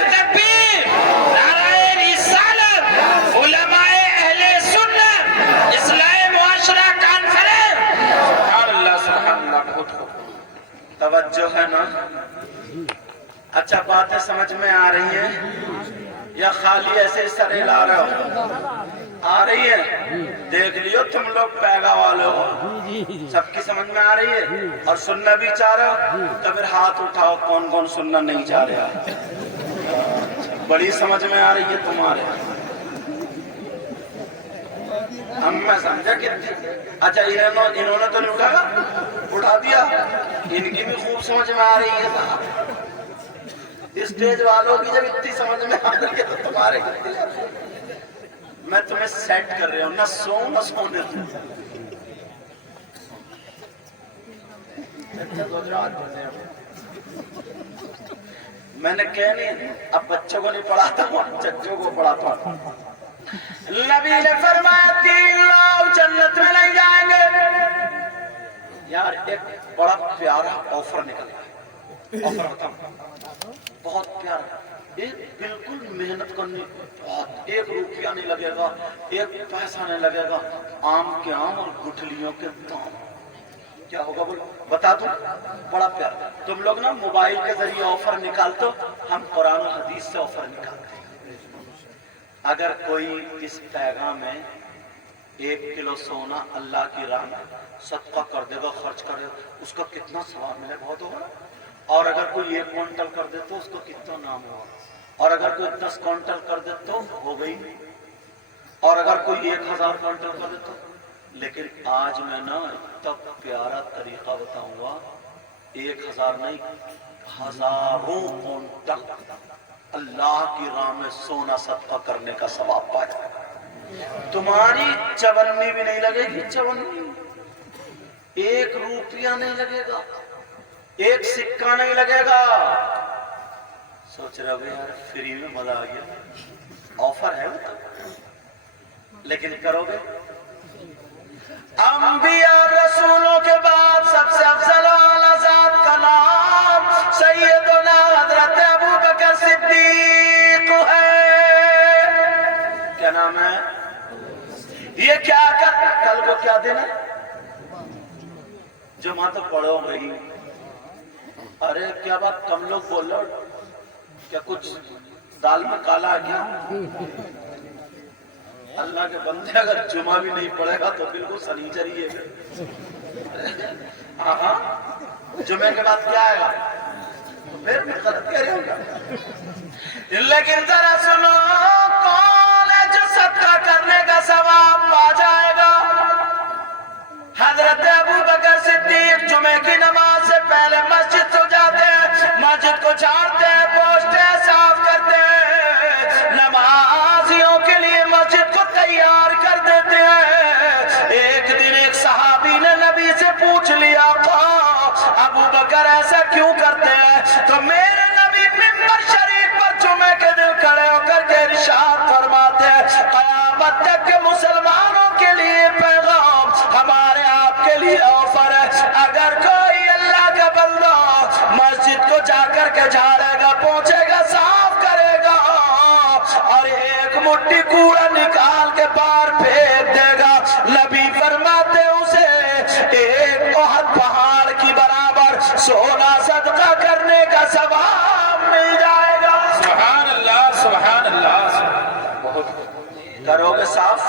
تکبیر نعرہ رسالت علماء اہل سنت اصلاح معاشرہ کانفرنس سبحان اللہ بہت خوب توجہ ہے نا اچھا باتیں سمجھ میں آ رہی ہیں یا خالی ایسے سر ہلا رہے ہو آ رہی ہے دیکھ لیو تم لوگ پیگا والے ہو سب کی سمجھ میں آ رہی ہے اور سننا بھی چاہ رہے ہو تو پھر ہاتھ اٹھاؤ کون کون سننا نہیں چاہ رہا بڑی سمجھ میں آ رہی ہے تمہارے ہم میں سمجھا کہ اچھا انہوں نے تو نہیں اٹھا دیا ان کی بھی خوب سمجھ میں آ رہی ہے اسٹیج والوں کی جب اتنی سمجھ میں آ رہی ہے تو تمہارے میں تمہیں سیٹ کر رہا ہوں نہ سو نہ سونے میں نے کہہ نہیں اب بچوں کو نہیں پڑھاتا ہوں چچوں کو پڑھاتا ہوں نبی نے فرمایا 3 لوگ جنت میں نہیں جائیں گے یار ایک بڑا پیارا آفر نکلا آفر بتاؤں بہت پیارا بالکل محنت کرنی بہت 1 روپیہ نہیں لگے گا 1 پیسہ نہیں لگے گا آم کے آم اور گٹھلیوں کے دام کیا ہوگا بولو بتا دوں بڑا پیارا تم لوگ نا موبائل کے ذریعے آفر نکالتے ہو ہم قرآن و حدیث سے آفر نکالتے ہیں اگر کوئی اس پیغام میں 1 کلو سونا اللہ کی راہ میں صدقہ کر دے گا خرچ کر دے گا اس کا کتنا ثواب ملے بہت ہوگا اور اگر کوئی 1 کوئنٹل کر دے تو اس کو کتنا نام ہوگا اور اگر کوئی 10 کوئنٹل کر دے تو ہو گئی اور اگر کوئی 1000 کوئنٹل کر دے تو لیکن آج میں نا اتنا پیارا طریقہ بتاؤں گا 1000 نہیں ہزاروں کوئنٹل اللہ کی راہ میں سونا صدقہ کرنے کا ثواب پایا تمہاری چونی بھی نہیں لگے گی چونی 1 روپیہ نہیں لگے گا 1 سکہ نہیں لگے گا سوچ رہے ہو یار فری میں مزہ آ گیا آفر ہے وہ لیکن کرو گے انبیاء رسولوں کے بعد سب سے افضل اعلیٰ ذات کا نام سیدنا حضرت ابو بکر صدیق ہے. کیا نام ہے؟ یہ کیا کل کو کیا دن ہے؟ جمعہ تو پڑھو گئی. ارے کیا بات کم لوگ بول رہے ہو؟ کیا کچھ دال میں کالا ہے کیا؟ اللہ کے بندے اگر جمعہ بھی نہیں پڑھے گا تو بالکل سنیچر ہی ہے. ہاں جمعے کے بعد کیا آئے گا؟ پھر میں غلط کہہ رہا ہوں. لیکن ذرا سنو، کون ہے جو صدقہ کرنے کا ثواب پا جائے گا؟ حضرت ابو بکر صدیق جمعے کی نماز سے پہلے مسجد کو جاتے ہیں، مسجد کو جھاڑتے ہیں، پوچھتے ہیں، صاف کرتے ہیں، نمازیوں کے لیے مسجد کو تیار کر دیتے ہیں. ایک دن ایک صحابی نے نبی سے پوچھ لیا ابو بکر ایسا کیوں کرتے ہیں؟ تو میرے نبی منبر شریف پر جمعے کے دن کھڑے ہو کر کے ارشاد فرماتے ہیں، قیامت تک کے مسلمانوں کے لیے پیغام ہمارے آپ کے لیے آفر ہے. اگر کوئی اللہ کا بندہ مسجد کو جا کر کے جھاڑے گا، پہنچے گا، صاف کرے گا اور ایک مٹھی کوڑا نکال کے باہر پھینک دے گا، نبی فرماتے اسے ایک احد پہاڑ کی برابر سونا صدقہ کرنے کا ثواب مل جائے گا. سبحان اللہ سبحان اللہ. کرو گے صاف؟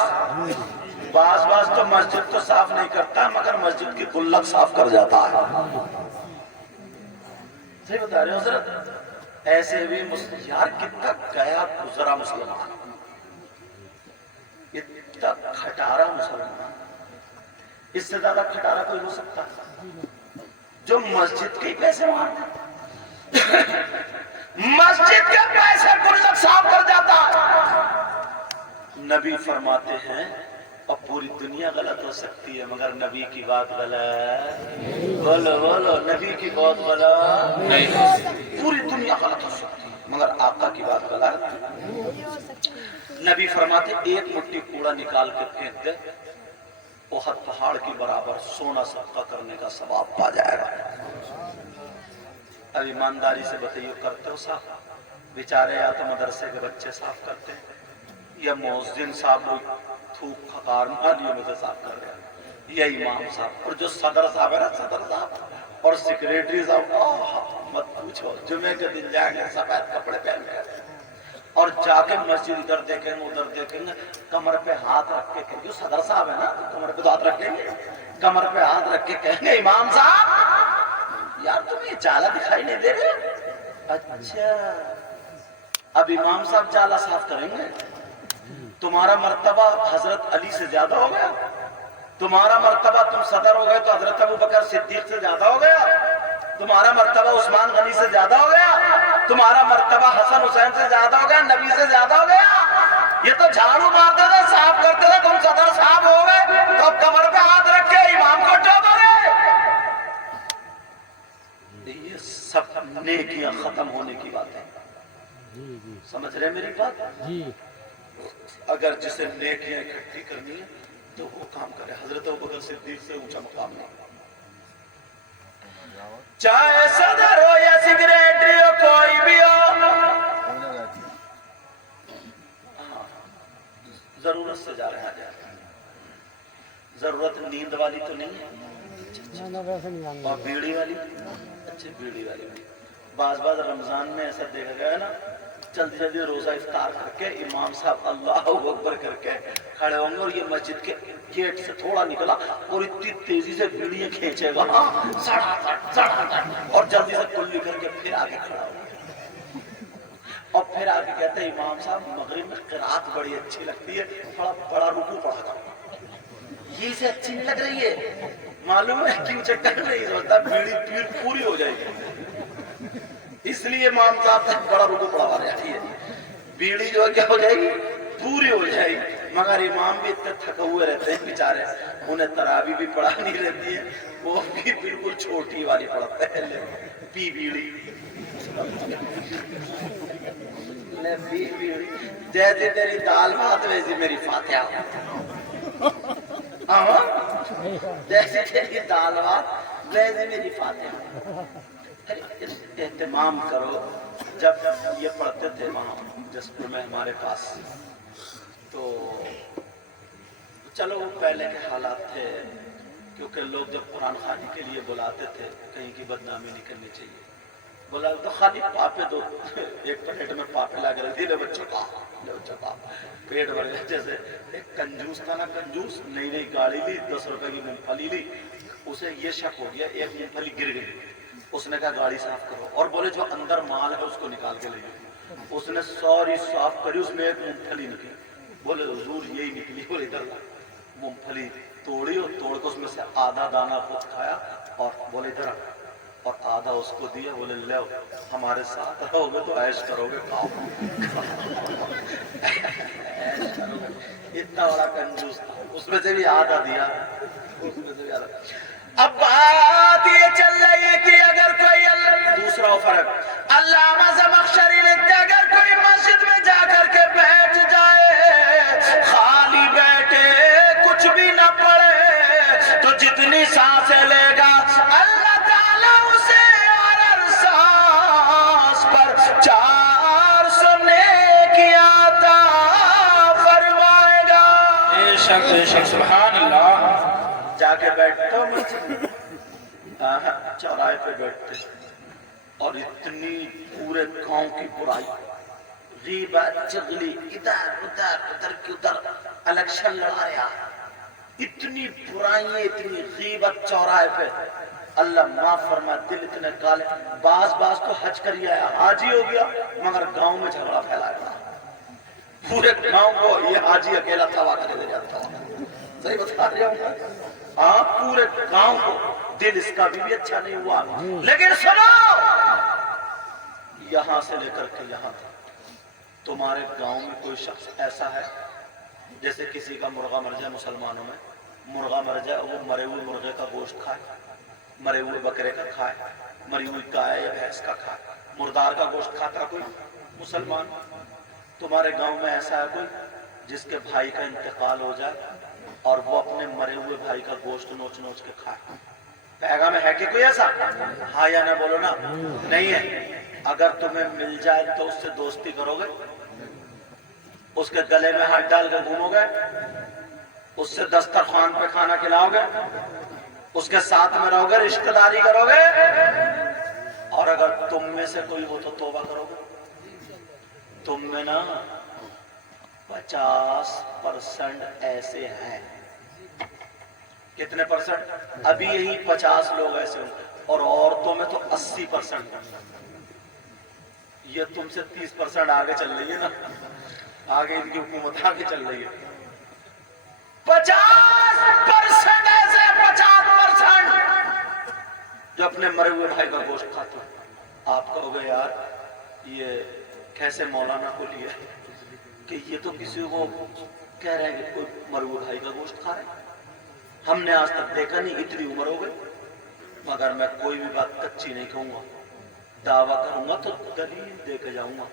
بعض تو مسجد تو صاف نہیں کرتا مگر مسجد کی گلک صاف کر جاتا ہے. صحیح بتا رہے ہو حضرت؟ ایسے بھی یار کتنا گیا گزرا مسلمان، اتنا کھٹارا مسلمان، اس سے زیادہ کھٹارا کوئی ہو سکتا ہے جو مسجد کے پیسے مارتا، مسجد کے پیسے گلک صاف کر جاتا. نبی فرماتے ہیں اور پوری دنیا غلط ہو سکتی ہے مگر نبی کی بات غلط. بولو بولو، نبی کی بات غلط نہیں. پوری دنیا غلط ہو سکتی ہے مگر آقا کی بات غلط. نبی فرماتے ایک مٹھی کوڑا نکال کے پھینک دے، احد پہاڑ کی برابر سونا صدقہ کرنے کا ثواب پا جائے گا. اب ایمانداری سے بتائیے، کرتے ہو صاف؟ بیچارے یا تو مدرسے کے بچے صاف کرتے ہیں یا مؤذن صاحب تھوک خکار مالیوں میں سے صاف کر رہے ہیں، یا امام صاحب. اور جو صدر صاحب ہے نا، صدر صاحب اور سیکریٹری صاحب، مت پوچھو، جمعے کے دن جائیں گے سفید کپڑے پہن کر اور جا کے مسجد ادھر دیکھیں گے ادھر دیکھیں گے، کمر پہ ہاتھ رکھ کے جو صدر صاحب ہے نا، کمر پہ تو ہاتھ رکھیں گے، کمر پہ ہاتھ رکھ کے کہیں گے امام صاحب یار تمہیں جالا دکھائی نہیں دے رہے؟ اچھا اب امام صاحب جالا صاف کریں گے؟ تمہارا مرتبہ حضرت علی سے زیادہ ہو گیا؟ تمہارا مرتبہ تم صدر ہو گئے تو حضرت ابو بکر صدیق سے زیادہ ہو گیا؟ تمہارا مرتبہ عثمان غنی سے زیادہ ہو گیا؟ تمہارا مرتبہ حسن حسین سے زیادہ ہو گیا؟ نبی سے زیادہ ہو گیا؟ یہ تو جھاڑو مارتے تھے، صاف کرتے تھے، تم صدر صاحب ہو گئے تو اب کمر پہ ہاتھ رکھ کے امام کو ٹوکو گے. یہ سب نیکیاں ختم ہونے کی باتیں. سمجھ رہے میری بات؟ اگر جسے نیکیاں اکٹھی کرنی ہے تو وہ کام کرے. حضرت ابوبکر صدیق سے اونچا مقام نہیں، چاہے صدر ہو یا سیکریٹری ہو، کوئی بھی ہو. ضرورت سے جا رہے ہیں، ضرورت نیند والی تو نہیں ہے اور بیڑی والی. اچھا بیڑی والی بعض رمضان میں ایسا دیکھا گیا ہے نا، جلدی جلدی روزہ افطار کر کے امام صاحب اللہ اکبر کر کے کھڑے ہوں گے اور یہ مسجد کے گیٹ سے تھوڑا نکلا اور اتنی تیزی سے بیڑیاں کھینچے گا اور جلدی سے کلی کر کے پھر آگے کھڑا ہوگا اور پھر آگے کہتے ہیں امام صاحب مغرب میں قرات بڑی اچھی لگتی ہے، تھوڑا بڑا رکوع پڑھا تھا. یہ سے اچھی نہیں لگ رہی ہے، معلوم ہے کیوں چکر نہیں ہوتا، بیڑی پیر پوری ہو جائے گی اس لیے امام صاحب سے بڑا رکوع پڑھا رہی ہے. بیڑی جو ہے کیا ہو جائے گی؟ پوری ہو جائے گی. مگر امام بھی اتنے تھکے ہوئے رہتے ہیں بیچارے، انہیں تراویح بھی پڑھانی رہتی ہے، وہ بھی بالکل چھوٹی والی پڑھتے ہیں، پی بیڑی جیسے تیری دال بھات ویسی میری فاتحہ. جیسے تیری دال بات ویسے میری فاتحہ. اہتمام کرو. جب یہ پڑھتے تھے وہاں جسپور میں ہمارے پاس، تو چلو پہلے کے حالات تھے، کیونکہ لوگ جب قرآن خوانی کے لیے بلاتے تھے کہیں کی بدنامی نہیں کرنی چاہیے، بولا تو خالی پاپے دو، ایک پلیٹ میں پاپے لا کے رکھ دیے، لے بچوں کا پیٹ بھر گیا. جیسے ایک کنجوس تھا نا، کنجوس نئی نئی گاڑی لی، 10 روپے کی مونگ پھلی لی، اسے یہ شک ہو گیا ایک مونگ پھلی گر گئی. اس نے کہا گاڑی صاف کرو، اور بولے جو اندر مال ہے اس کو نکال کے لے گئے. اس نے ساری صاف کری، اس میں ایک مونگ پھلی نکلی. بولے حضور یہی نکلی. بولے ادھر مونگ پھلی توڑی اور توڑ کے اس میں سے آدھا دانہ خود کھایا، اور بولے ادھر اور آدھا اس کو دیا. بولے لے ہمارے ساتھ رہو گے تو عیش کرو گے، کھاؤ. اتنا بڑا کنجوس تھا. اس میں سے بھی آدھا دیا، اس میں سے بھی آدھا. اب بات یہ چل رہی ہے کہ اگر کوئی دوسرا فرق علامہ زمخشری لکھتے اگر کوئی مسجد میں جا کر کے بیٹھ جائے، خالی بیٹھے کچھ بھی نہ پڑے، تو جتنی سانسیں لے گا اللہ تعالیٰ اسے ہر سانس پر 400 نیکیاں عطا فرمائے گا. بے شک سبحان اللہ. جا کے بیٹھتے ہو چوراہے پہ بیٹھتے اور اتنی پورے گاؤں کی برائی، غیبت چغلی، ادھر ادھر ادھر کی ادھر الیکشن لڑایا، اتنی برائیاں، اتنی غیبت چوراہے پہ. اللہ معاف فرما، دل اتنے کالے. باز تو حج کری آیا، حاجی ہو گیا، مگر گاؤں میں جھگڑا پھیلایا. پورے گاؤں کو یہ حاجی اکیلا تباہ کر دے جاتا. صحیح بتا رہے ہوں؟ ہاں، پورے گاؤں کو. دل اس کا بھی اچھا نہیں ہوا. لیکن سنو، یہاں سے لے کر کے یہاں تک تمہارے گاؤں میں کوئی شخص ایسا ہے جیسے کسی کا مرغا مر جائے، مسلمانوں میں مرغا مر جائے، وہ مرے ہوئے مرغے کا گوشت کھائے، مرے ہوئے بکرے کا کھائے، مری ہوئی گائے یا بھینس کا کھائے، مردار کا گوشت کھاتا کوئی مسلمان؟ تمہارے گاؤں میں ایسا ہے کوئی جس کے بھائی کا انتقال ہو جائے اور وہ اپنے مرے ہوئے بھائی کا گوشت نوچ نوچ کے کھائے؟ پیغام میں ہے کہ کوئی ایسا؟ ہاں یا نہ بولو نا. نہیں ہے. اگر تمہیں مل جائے تو اس سے دوستی کرو گے، اس کے گلے میں ہاتھ ڈال کے گھومو گے، اس سے دسترخوان پہ کھانا کھلاؤ گے، اس کے ساتھ میں رہو گے، رشتہ داری کرو گے؟ اور اگر تم میں سے کوئی ہو تو توبہ کرو گے؟ تم میں نا 50% ایسے ہیں. کتنے پرسنٹ؟ ابھی یہی 50 لوگ ایسے ہوں، اور عورتوں میں تو 80%. یہ تم سے 30% آگے چل رہی ہے نا، آگے ان کی حکومت آگے چل رہی ہے. 50% ایسے، 50% جو اپنے مرے ہوئے بھائی کا گوشت کھاتے ہیں. آپ کہو گے یار یہ کیسے مولانا کو لیا کہ یہ تو کسی کو کہہ رہے ہیں کہ کوئی مرے ہوئے بھائی کا گوشت کھا رہے ہیں. ہم نے آج تک دیکھا نہیں، اتنی عمر ہو گئی. مگر میں کوئی بھی بات کچی نہیں کہوں گا، دعویٰ کروں گا تو دلیل دے کے جاؤں گا.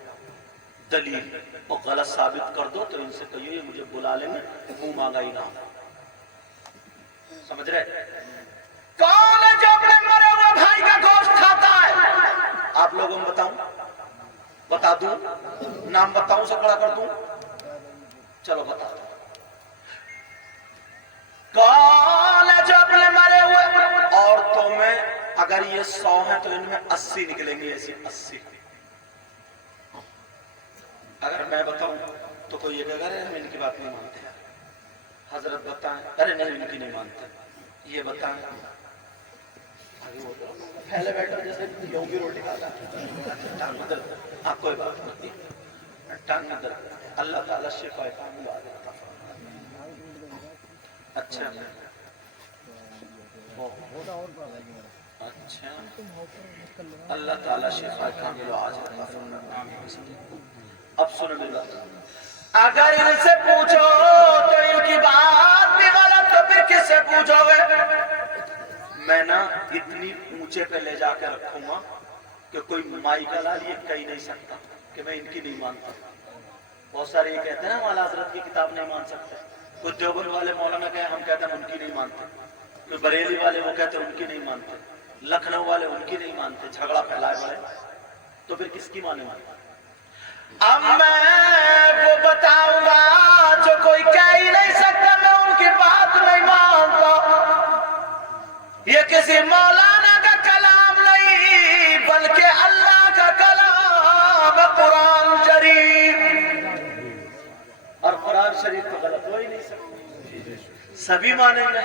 دلیل اور غلط ثابت کر دو تو ان سے کہیے یہ مجھے بلا لیں گے، منہ مانگا ہی نہ. سمجھ رہے؟ کون ہے جو اپنے مرے ہوئے بھائی کا گوشت کھاتا ہے؟ آپ لوگوں میں بتاؤں؟ بتا دوں؟ نام بتاؤں سے کھڑا کر دوں؟ چلو بتا دوں. کون ہے جو اپنے مرے ہوئے عورتوں میں اگر یہ 100 ہیں تو ان میں 80 نکلیں گے، ایسی 80. اگر میں بتاؤں تو کوئی یہ کہے گا ارے ہم ان کی بات نہیں مانتے. حضرت بتائیں، ارے نہیں ان کی نہیں مانتے. یہ بتائیں، پہلے بیٹھا جیسے گیہوں کی روٹی کھاتا. ٹانگ ادھر، ہاں کوئی بات نہیں، ٹانگ ادھر. اللہ تعالیٰ شفا کاملہ عطا فرمائے. اچھا اچھا، اللہ تعالیٰ شفا کاملہ عطا فرمائے. اب سنو میری بات، اگر ان سے پوچھو تو ان کی بات بھی غلط، تو پھر کس سے پوچھو گے؟ میں نا اتنی اونچے پہ لے جا کے رکھوں گا کہ کوئی مائی کا لال یہ کہہ نہیں سکتا کہ میں ان کی نہیں مانتا. بہت سارے یہ کہتے ہیں ہم اعلیٰ حضرت کی کتاب نہیں مان سکتے. کوئی دیوبند والے مولانا کہے ہم کہتے ہیں ان کی نہیں مانتے، کوئی بریلی والے وہ کہتے ہیں ان کی نہیں مانتے، لکھنؤ والے ان کی نہیں مانتے، جھگڑا پھیلائے بڑے، تو پھر کس کی مانے مانتے؟ اب میں وہ بتاؤں گا جو کوئی کہہ ہی نہیں سکتا میں ان کی بات نہیں مانتا. یہ کسی مولانا کا کلام نہیں بلکہ اللہ کا کلام قرآن شریف. اور قرآن شریف تو غلط ہو ہی نہیں سکتا، سبھی مانیں گے.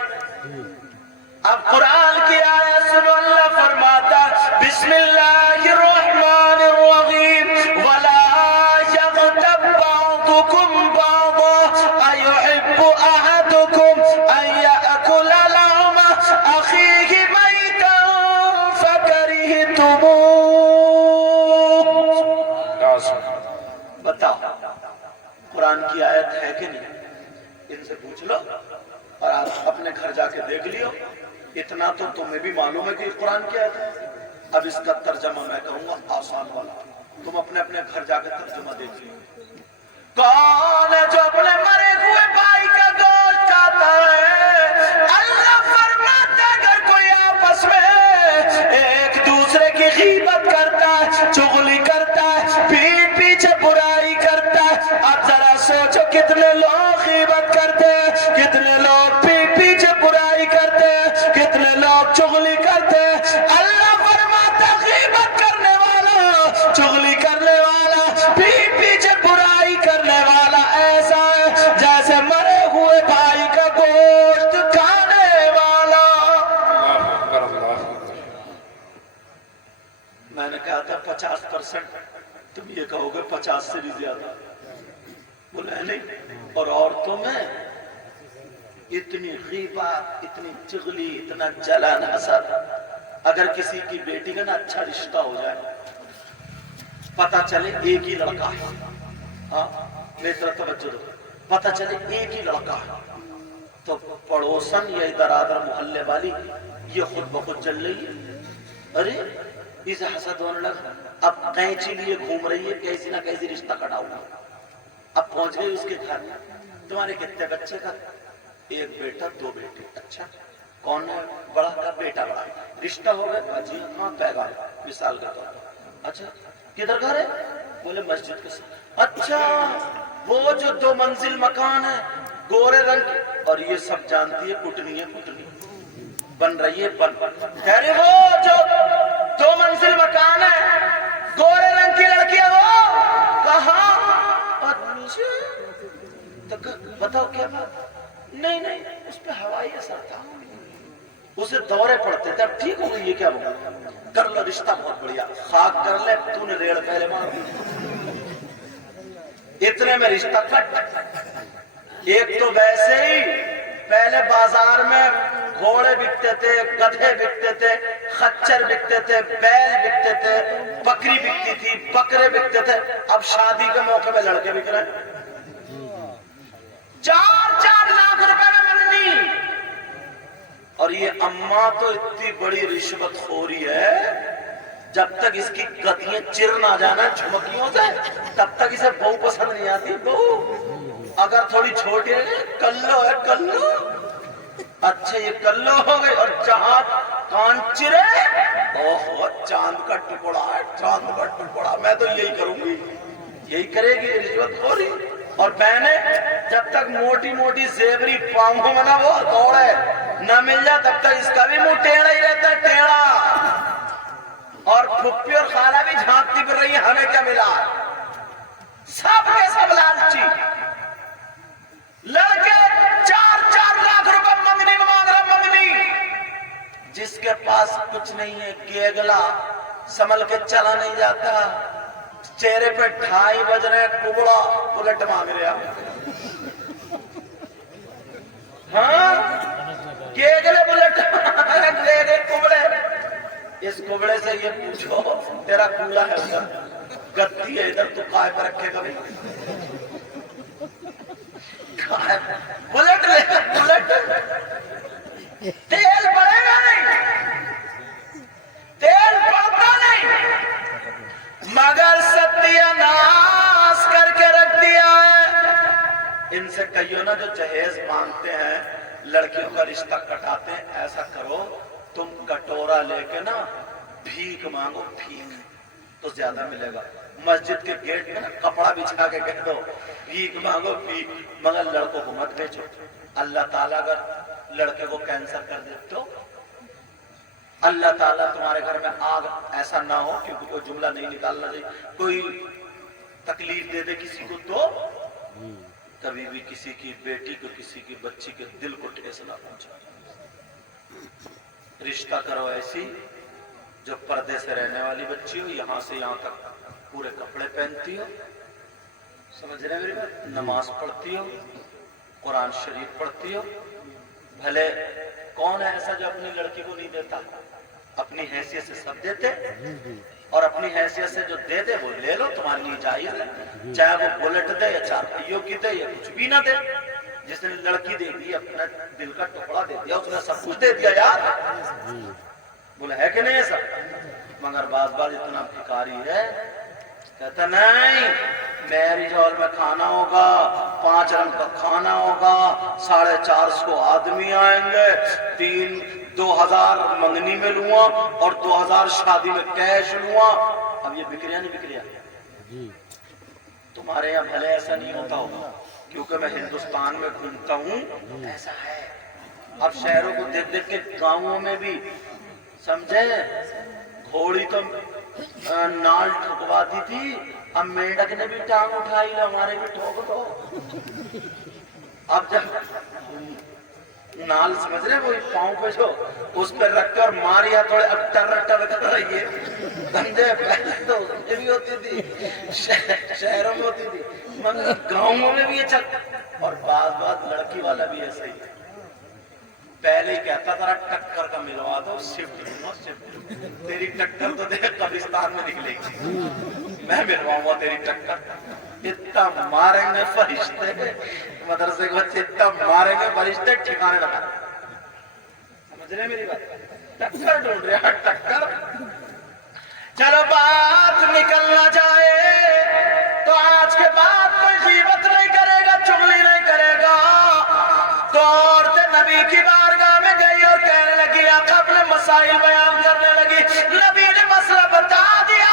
اب قرآن کی آیت سنو، اللہ فرماتا بسم اللہ الرحمن الرحیم ولا یغتب بعضکم بعضا ایحب احدکم ان یأکل لحم اخیہ میتا فکرہتموہ. بتاؤ قرآن کی آیت ہے کہ نہیں؟ ان سے پوچھ لو اور آپ اپنے گھر جا کے دیکھ لیو. اتنا تو تمہیں بھی معلوم ہے کہ قرآن کیا ہے. اب اس کا ترجمہ میں کہوں گا آسان والا، تم اپنے اپنے گھر جا کے ترجمہ دیکھ لیو. کون ہے جو اپنے مرے ہوئے بھائی کا گوشت کھاتا ہے؟ اللہ فرماتا ہے اگر کوئی آپس میں ایک دوسرے کی غیبت کرتا ہے، چغلی کرتا ہے، پیٹ پیچھے برائی کرتا ہے. اب ذرا سوچو کتنے لوگ غیبت کرتے ہیں، کتنے لوگ پیٹ پیچھے برائی کرتے ہیں، کتنے لوگ چغلی کرتے ہیں. اللہ فرماتا غیبت کرنے والا، چغلی کرنے والا، پیٹ پیچھے برائی کرنے والا ایسا ہے جیسے مرے ہوئے بھائی کا گوشت کھانے والا. میں نے کہا تھا 50%، تم یہ کہو گے 50 سے بھی زیادہ. بولے نہیں. اور عورتوں میں اتنی غیبت، اتنی چغلی، اتنا جلن حسد. اگر کسی کی بیٹی کا نا اچھا رشتہ ہو جائے، پتہ چلے ایک ہی لڑکا ہے، ہاں میری طرف توجہ دو، پتہ چلے ایک ہی لڑکا ہے، تو پڑوسن یا ادھر ادھر محلے والی یہ خود بخود چل رہی ہے. ارے اسے حسد ہونے لگا، اب قینچی لیے گھوم رہی ہے، کیسی نہ کیسی رشتہ کٹا ہوا. اب پہنچ گئی اس کے گھر، تمہارے کتنے بچے کا؟ ایک بیٹا 2 بیٹے. اچھا کون ہے بڑا کا؟ بیٹا بڑا. رشتہ ہو گیا؟ جی ہاں پیغام مثال کا طور پر. اچھا کدھر گھر ہے؟ بولے مسجد کے ساتھ. اچھا وہ جو 2 منزل مکان ہے گورے رنگ کی، اور یہ سب جانتی ہے کٹنی ہے، کٹنی بن رہی ہے، بن کہہ رہی وہ جو 2 منزل مکان ہے گورے رنگ کی لڑکی ہے وہ کہاں؟ اچھا تو بتاؤ کیا بات؟ نہیں نہیں اس پہ ہوائی اثر تھا، اسے دورے پڑتے تھے. اب ٹھیک ہو گئی یہ کیا ہوگا؟ کر لو رشتہ بہت بڑھیا، خاک کر لے تو نے ریڑ پہلے مار دی. اتنے میں رشتہ کٹ. ایک تو ویسے ہی پہلے بازار میں گھوڑے بکتے تھے، گدھے بکتے تھے، خچر بکتے تھے، بیل بکتے تھے، بکری بکتی تھی، بکرے بکتے تھے. اب شادی کے موقع میں لڑکے بک رہے ہیں. 4 لاکھ روپے میں منگنی. اور یہ اماں تو اتنی بڑی رشوت خوری ہے، جب تک اس کی گدیاں چر نہ جانا جھمکیوں سے تب تک اسے بہو پسند نہیں آتی. بہو اگر تھوڑی چھوٹی ہے کلو ہے کلو. اچھا یہ کلو ہو گئی، اور جہاں کان چرے اوہ چاند کا ٹکڑا ہے، چاند کا ٹکڑا. میں تو یہی کروں گی، یہی کرے گی رشوت خوری. اور بہنیں جب تک موٹی موٹی زیوری پاؤں میں نہ وہ دوڑے نہ مل جائے تب تک اس کا بھی منہ ٹیڑھا ہی رہتا ہے، ٹیڑھا. اور پھپھی اور خالہ بھی جھانکتی پھر رہی ہے ہمیں کیا ملا. سب کے سب لالچی. لڑکے 4 لاکھ روپے منگنی میں مانگ رہا. منگنی جس کے پاس کچھ نہیں ہے، گیگلا سنبھل کے چلا نہیں جاتا، چہرے پہ 2:30 بج رہے، کبڑا بلٹ مانگ رہا. ہاں گیگلے بلٹ گیگلے کبڑے. اس کبڑے سے یہ پوچھو تیرا کوڑا ہے ادھر، گدی ہے ادھر، تو کائے پر رکھے گا بھی؟ بلٹ لے بلٹ. تیل پڑے گا نہیں، تیل پڑتا نہیں، مگر ستیہ ناش کر کے رکھ دیا ہے. ان سے کہیو نا جو جہیز مانگتے ہیں لڑکیوں کا رشتہ کٹاتے ہیں، ایسا کرو تم کٹورا لے کے نا بھیک مانگو، بھیک تو زیادہ ملے گا۔ مسجد کے گیٹ میں نا کپڑا بچھا کے کہہ دو بھیک مانگو بھیک، مگر لڑکوں کو مت بیچو۔ اللہ تعالیٰ اگر لڑکے کو کینسر کر دے تو اللہ تعالیٰ تمہارے گھر میں آگ ایسا نہ ہو، کیونکہ کوئی جملہ نہیں نکالنا چاہیے، کوئی تکلیف دے دے کسی کو تو کبھی بھی کسی کی بیٹی کو، کسی کی بچی کے دل کو ٹھیس نہ پہنچا۔ رشتہ کرو ایسی جو پردے سے رہنے والی بچی ہو، یہاں سے یہاں تک پورے کپڑے پہنتی ہو، سمجھ رہے ہیں میری بات، نماز پڑھتی ہو، قرآن شریف پڑھتی ہو۔ بھلے کون ہے ایسا جو اپنی لڑکی کو نہیں دیتا؟ اپنی حیثیت سے سب دیتے، اور اپنی حیثیت سے جو دے دے وہ لے لو، تمہارے لیے جائز ہے، چاہے وہ بلٹ دے یا چار پہیوں کی دے یا کچھ بھی نہ دے۔ جس نے لڑکی دے دی، اپنا دل کا ٹکڑا دے دیا، اس نے سب کچھ دے دیا یار، بولے ہے کہ نہیں ہے سب؟ مگر بعض اتنا بھکاری ہے، کہتا نہیں میرج ہال میں کھانا ہوگا، 5 رنگ کا کھانا ہوگا، 450 آدمی آئیں گے، 2000 منگنی میں لوں گا اور 2000 شادی میں کیش لوں گا۔ اب یہ بکریا نہیں بکریا؟ تمہارے یہاں بھلے ایسا نہیں ہوتا ہوگا، کیونکہ میں ہندوستان میں گھومتا ہوں، ایسا ہے۔ اب شہروں کو دیکھ دیکھ کے گاؤں میں بھی، سمجھے، گھوڑی تو نال ٹھکواتی تھی، اب میڈک نے بھی ٹانگ اٹھائی، ہمارے بھی ٹھوک دو۔ اب جب نال سمجھ رہے وہی پاؤں پہ جو اس پہ رکھ کر ماریا تھوڑے اب ٹر ٹر کر رہی ہے، بندے پہلے تو اس میں بھی ہوتی تھی، شہروں میں ہوتی تھی، مگر گاؤں میں بھی اچھا۔ اور بعض لڑکی والا بھی ایسا ہی، پہلے ہی کہتا تھا ٹکر کا ملوا دو، شفٹ تیری ٹکر تو دیکھ قبرستان میں نکلے گی، میں ملواؤں گا تیری ٹکر۔ اتنا ماریں گے فرشتے، مدرسے کے بچے اتنا ماریں گے فرشتے ٹھکانے لگا۔ سمجھ رہے میری بات؟ ٹکر ڈھونڈ رہے ہیں، ٹکر۔ چلو بات نکلنا جائے تو آج کے بعد کوئی غیبت نہیں کرے گا، چغلی نہیں کرے گا۔ تو عورتیں نبی کی بارگاہ میں گئی اور کہنے لگی، آقا اپنے مسائل بیان کرنے لگی، نبی نے مسئلہ بتا دیا۔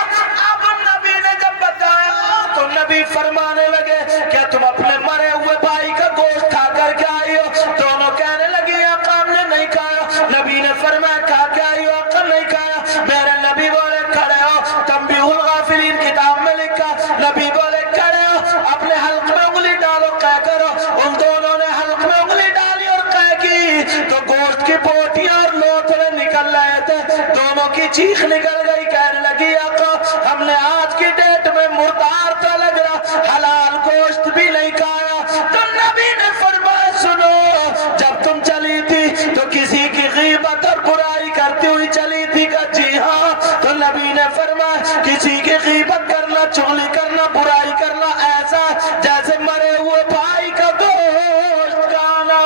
اب نبی نے جب بتایا تو نبی فرمانے لگے، کیا تم اپنے مرے ہوئے بھائی کا گوشت کھا کر کے آئی ہو؟ دونوں کہنے لگی، آقا ہم نے نہیں کھایا۔ نبی نے فرمایا، کھا کے آئی ہو؟ آقا نہیں کھایا۔ میرے نبی بولے، کھڑے ہو، تنبیہ الغافلین کتاب میں لکھا، نبی بولے کھڑے ہو، اپنے حلق میں انگلی ڈالو، قے کرو۔ ان دونوں نے حلق میں انگلی ڈالی اور قے کی تو گوشت کی بوٹیاں اور لوتھڑے نکل رہے تھے، دونوں کی چیخ نکل گئی، کہنے لگی، آقا ہم نے آج کی ڈیٹ میں مردار تو لگ رہا، حلال گوشت بھی نہیں کھایا۔ تو نبی نے فرمایا، سنو، جب تم چلی تھی تو کسی کی غیبت اور برائی کرتی ہوئی چلی تھی؟ کہ جی ہاں۔ تو نبی نے فرمایا، کسی کی غیبت کرنا، چغلی کرنا، برائی کرنا ایسا جیسے مرے ہوئے بھائی کا گوشت کھانا۔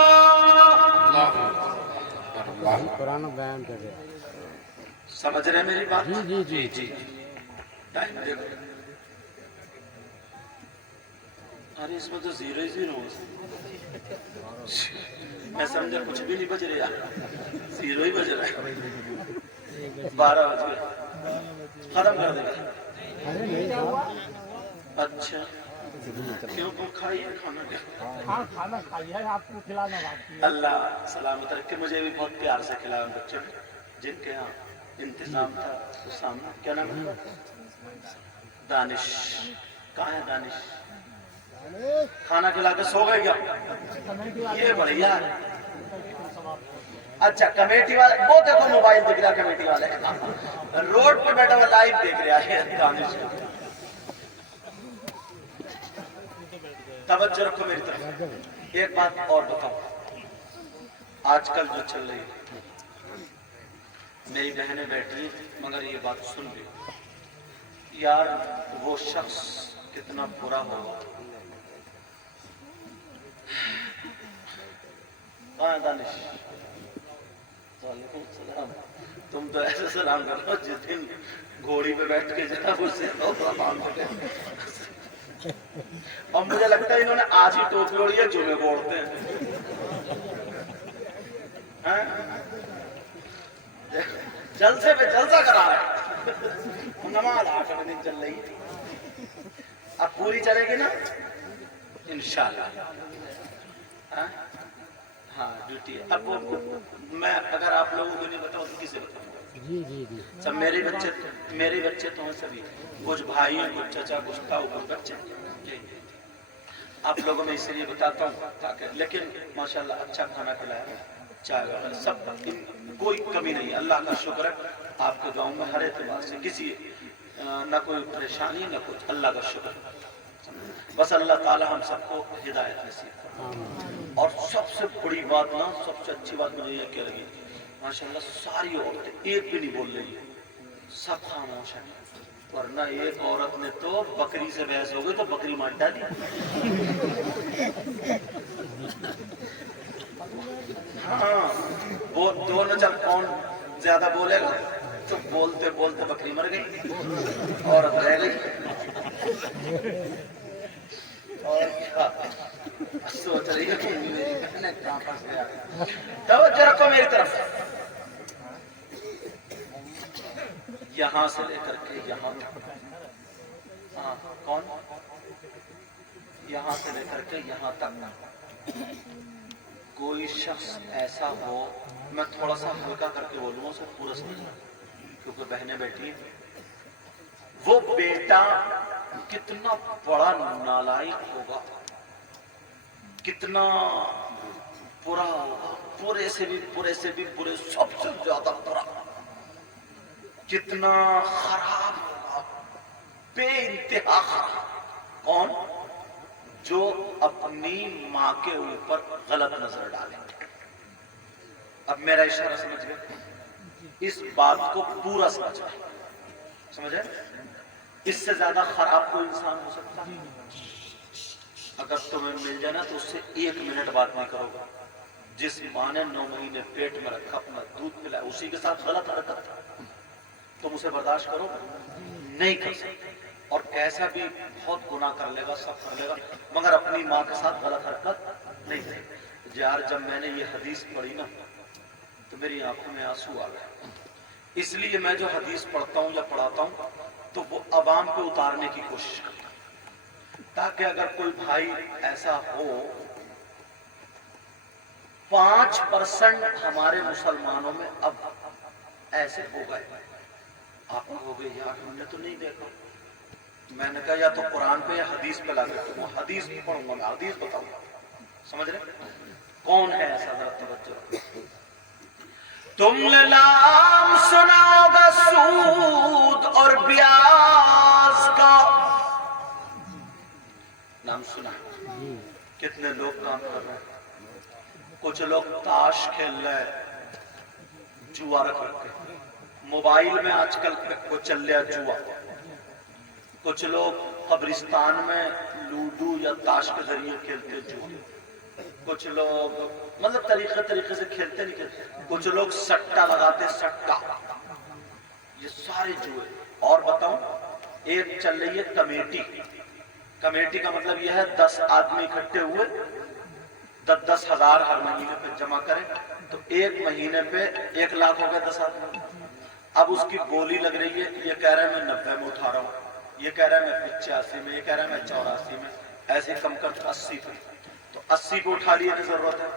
قرآن بیان کرے۔ سمجھ رہے میری بات؟ جی جی۔ ٹائم دیکھو، ارے اس میں تو 0 ہی 0 ہو، میں سمجھا کچھ بھی نہیں بج رہا، 0 ہی بج رہا ہے، 12 بج گئے، ختم کر دیں گے۔ اچھا کیوں کھائیے کھانا؟ کیا ہاں کھانا کھائیے، آپ کو کھلانا باقی ہے۔ اللہ سلامت رکھے، مجھے بھی بہت پیار سے کھلایا بچے، جن کے ہاں انتظام تھا تو سامنا۔ کیا نام ہے؟ دانش۔ کہاں ہے دانش؟ کھانا کھلا کے سو گئے کیا؟ یہ بڑھیا ہے۔ اچھا کمیٹی والے وہ دیکھو، موبائل دیکھ رہا کمیٹی والے، روڈ پہ بیٹھا ہوا لائیو دیکھ رہا ہے دانش۔ توجہ رکھو میری طرف۔ ایک بات اور بتاؤ، آج کل جو چل رہی ہے، میری بہنیں بیٹھ رہی مگر یہ بات سن لی، یار وہ شخص کتنا برا ہوگا۔ کہاں دانش؟ وعلیکم السلام۔ تم تو ایسے سلام کر رہو جس دن گھوڑی پہ بیٹھ کے جناب اس سے اور مجھے لگتا ہے انہوں نے آج ہی ٹوپی اوڑھی ہے جمعے کو اوڑھتے ہیں جلسے پہ جلسہ کرا رہے ہیں نماز 8 دن چل رہی ہے اب پوری چلے گی نا انشاءاللہ ہاں ڈیوٹی ہے اب میں اگر آپ لوگوں کو نہیں بتاؤں تو کسے بتاؤں جی جی جی سب میرے بچے تو ہیں سبھی کچھ بھائی ہیں کچھ چچا کچھ تاؤ کچھ بچے جی آپ لوگوں میں اس لیے بتاتا ہوں تاکہ لیکن ماشاءاللہ اچھا کھانا کھلایا چائے وغیرہ سب کوئی کمی نہیں اللہ کا شکر ہے آپ کے گاؤں میں ہر اعتبار سے کسی نہ کوئی پریشانی نہ کچھ اللہ کا شکر بس اللہ تعالی ہم سب کو ہدایت نصیب کرے اور سب سے بڑی بات نا سب سے اچھی بات مجھے یہ کیا لگی ماشاءاللہ ساری عورتیں ایک بھی نہیں بول رہی ہیں سب خاموش ہیں ورنہ ایک عورت نے تو بکری سے بحث ہو گئی تو بکری مار ڈالی ہاں وہ دونوں جب کون زیادہ بولے گا تو بولتے بولتے بکری مر گئی عورت رہ گئی اور کیا سوچ رہی ہے کہ میری بہن کہاں پھنس گیا توجہ رکھو میری طرف یہاں سے لے کر کے یہاں تک ہاں کون یہاں سے لے کر کے یہاں تک کوئی شخص ایسا ہو میں تھوڑا سا ہلکا کر کے بولوں اسے پورا سمجھنا کیونکہ بہنیں بیٹھی ہیں وہ بیٹا کتنا بڑا نالائق ہوگا کتنا برا ہوگا برے سے بھی برے سب سے زیادہ برا کتنا خراب ہوگا بے انتہا خراب کون جو اپنی ماں کے اوپر غلط نظر ڈالے اب میرا اشارہ سمجھ گئے اس بات کو پورا سمجھے اس سے زیادہ خراب کوئی انسان ہو سکتا ہے اگر تمہیں مل جائے نا تو اس سے 1 منٹ بات نہیں کرو گا جس ماں نے 9 مہینے پیٹ میں رکھا اپنا دودھ پلایا اسی کے ساتھ غلط حرکت تم اسے برداشت کرو نہیں کر سکتے اور ایسا بھی بہت گناہ کر لے گا سب کر لے گا مگر اپنی ماں کے ساتھ غلط حرکت نہیں کرے یار جب میں نے یہ حدیث پڑھی نا تو میری آنکھوں میں آنسو آ گئے اس لیے میں جو حدیث پڑھتا ہوں یا پڑھاتا ہوں تو وہ عوام پہ اتارنے کی کوشش کرتا ہوں تاکہ اگر کوئی بھائی ایسا ہو 5% ہمارے مسلمانوں میں اب ایسے ہو گئے آپ ہو گئے یار ہم نے تو نہیں دیکھا میں نے کہا یا تو قرآن پہ یا حدیث پہ لا کر وہ حدیث پڑھوں گا میں حدیث بتاؤں گا سمجھ رہے کون ہے ایسا ذرا توجہ تم نے نام سنا ہوگا سود اور بیاج کا نام سنا کتنے لوگ کام کر رہے ہیں کچھ لوگ تاش کھیل رہے ہیں جوا رکھ رکھے موبائل میں آج کل وہ چل رہا جوا کچھ لوگ قبرستان میں لوڈو یا تاش کے ذریعے کھیلتے جوا کچھ لوگ مطلب طریقے سے کھیلتے نہیں کھیلتے کچھ لوگ سٹا لگاتے سٹا یہ سارے جوئے اور بتاؤں ایک چل رہی ہے کمیٹی کا مطلب یہ ہے 10 آدمی اکٹھے ہوئے 10 ہزار ہر مہینے پہ جمع کریں تو 1 مہینے پہ 1 لاکھ ہو گئے 10 آدمی اب اس کی بولی لگ رہی ہے یہ کہہ رہا ہے میں 90 میں اٹھا رہا ہوں یہ کہہ رہا ہے میں 85 میں یہ کہہ رہا ہے میں 84 میں ایسے کم کر 80 پہ تو 80 پہ اٹھا لیے کی ضرورت ہے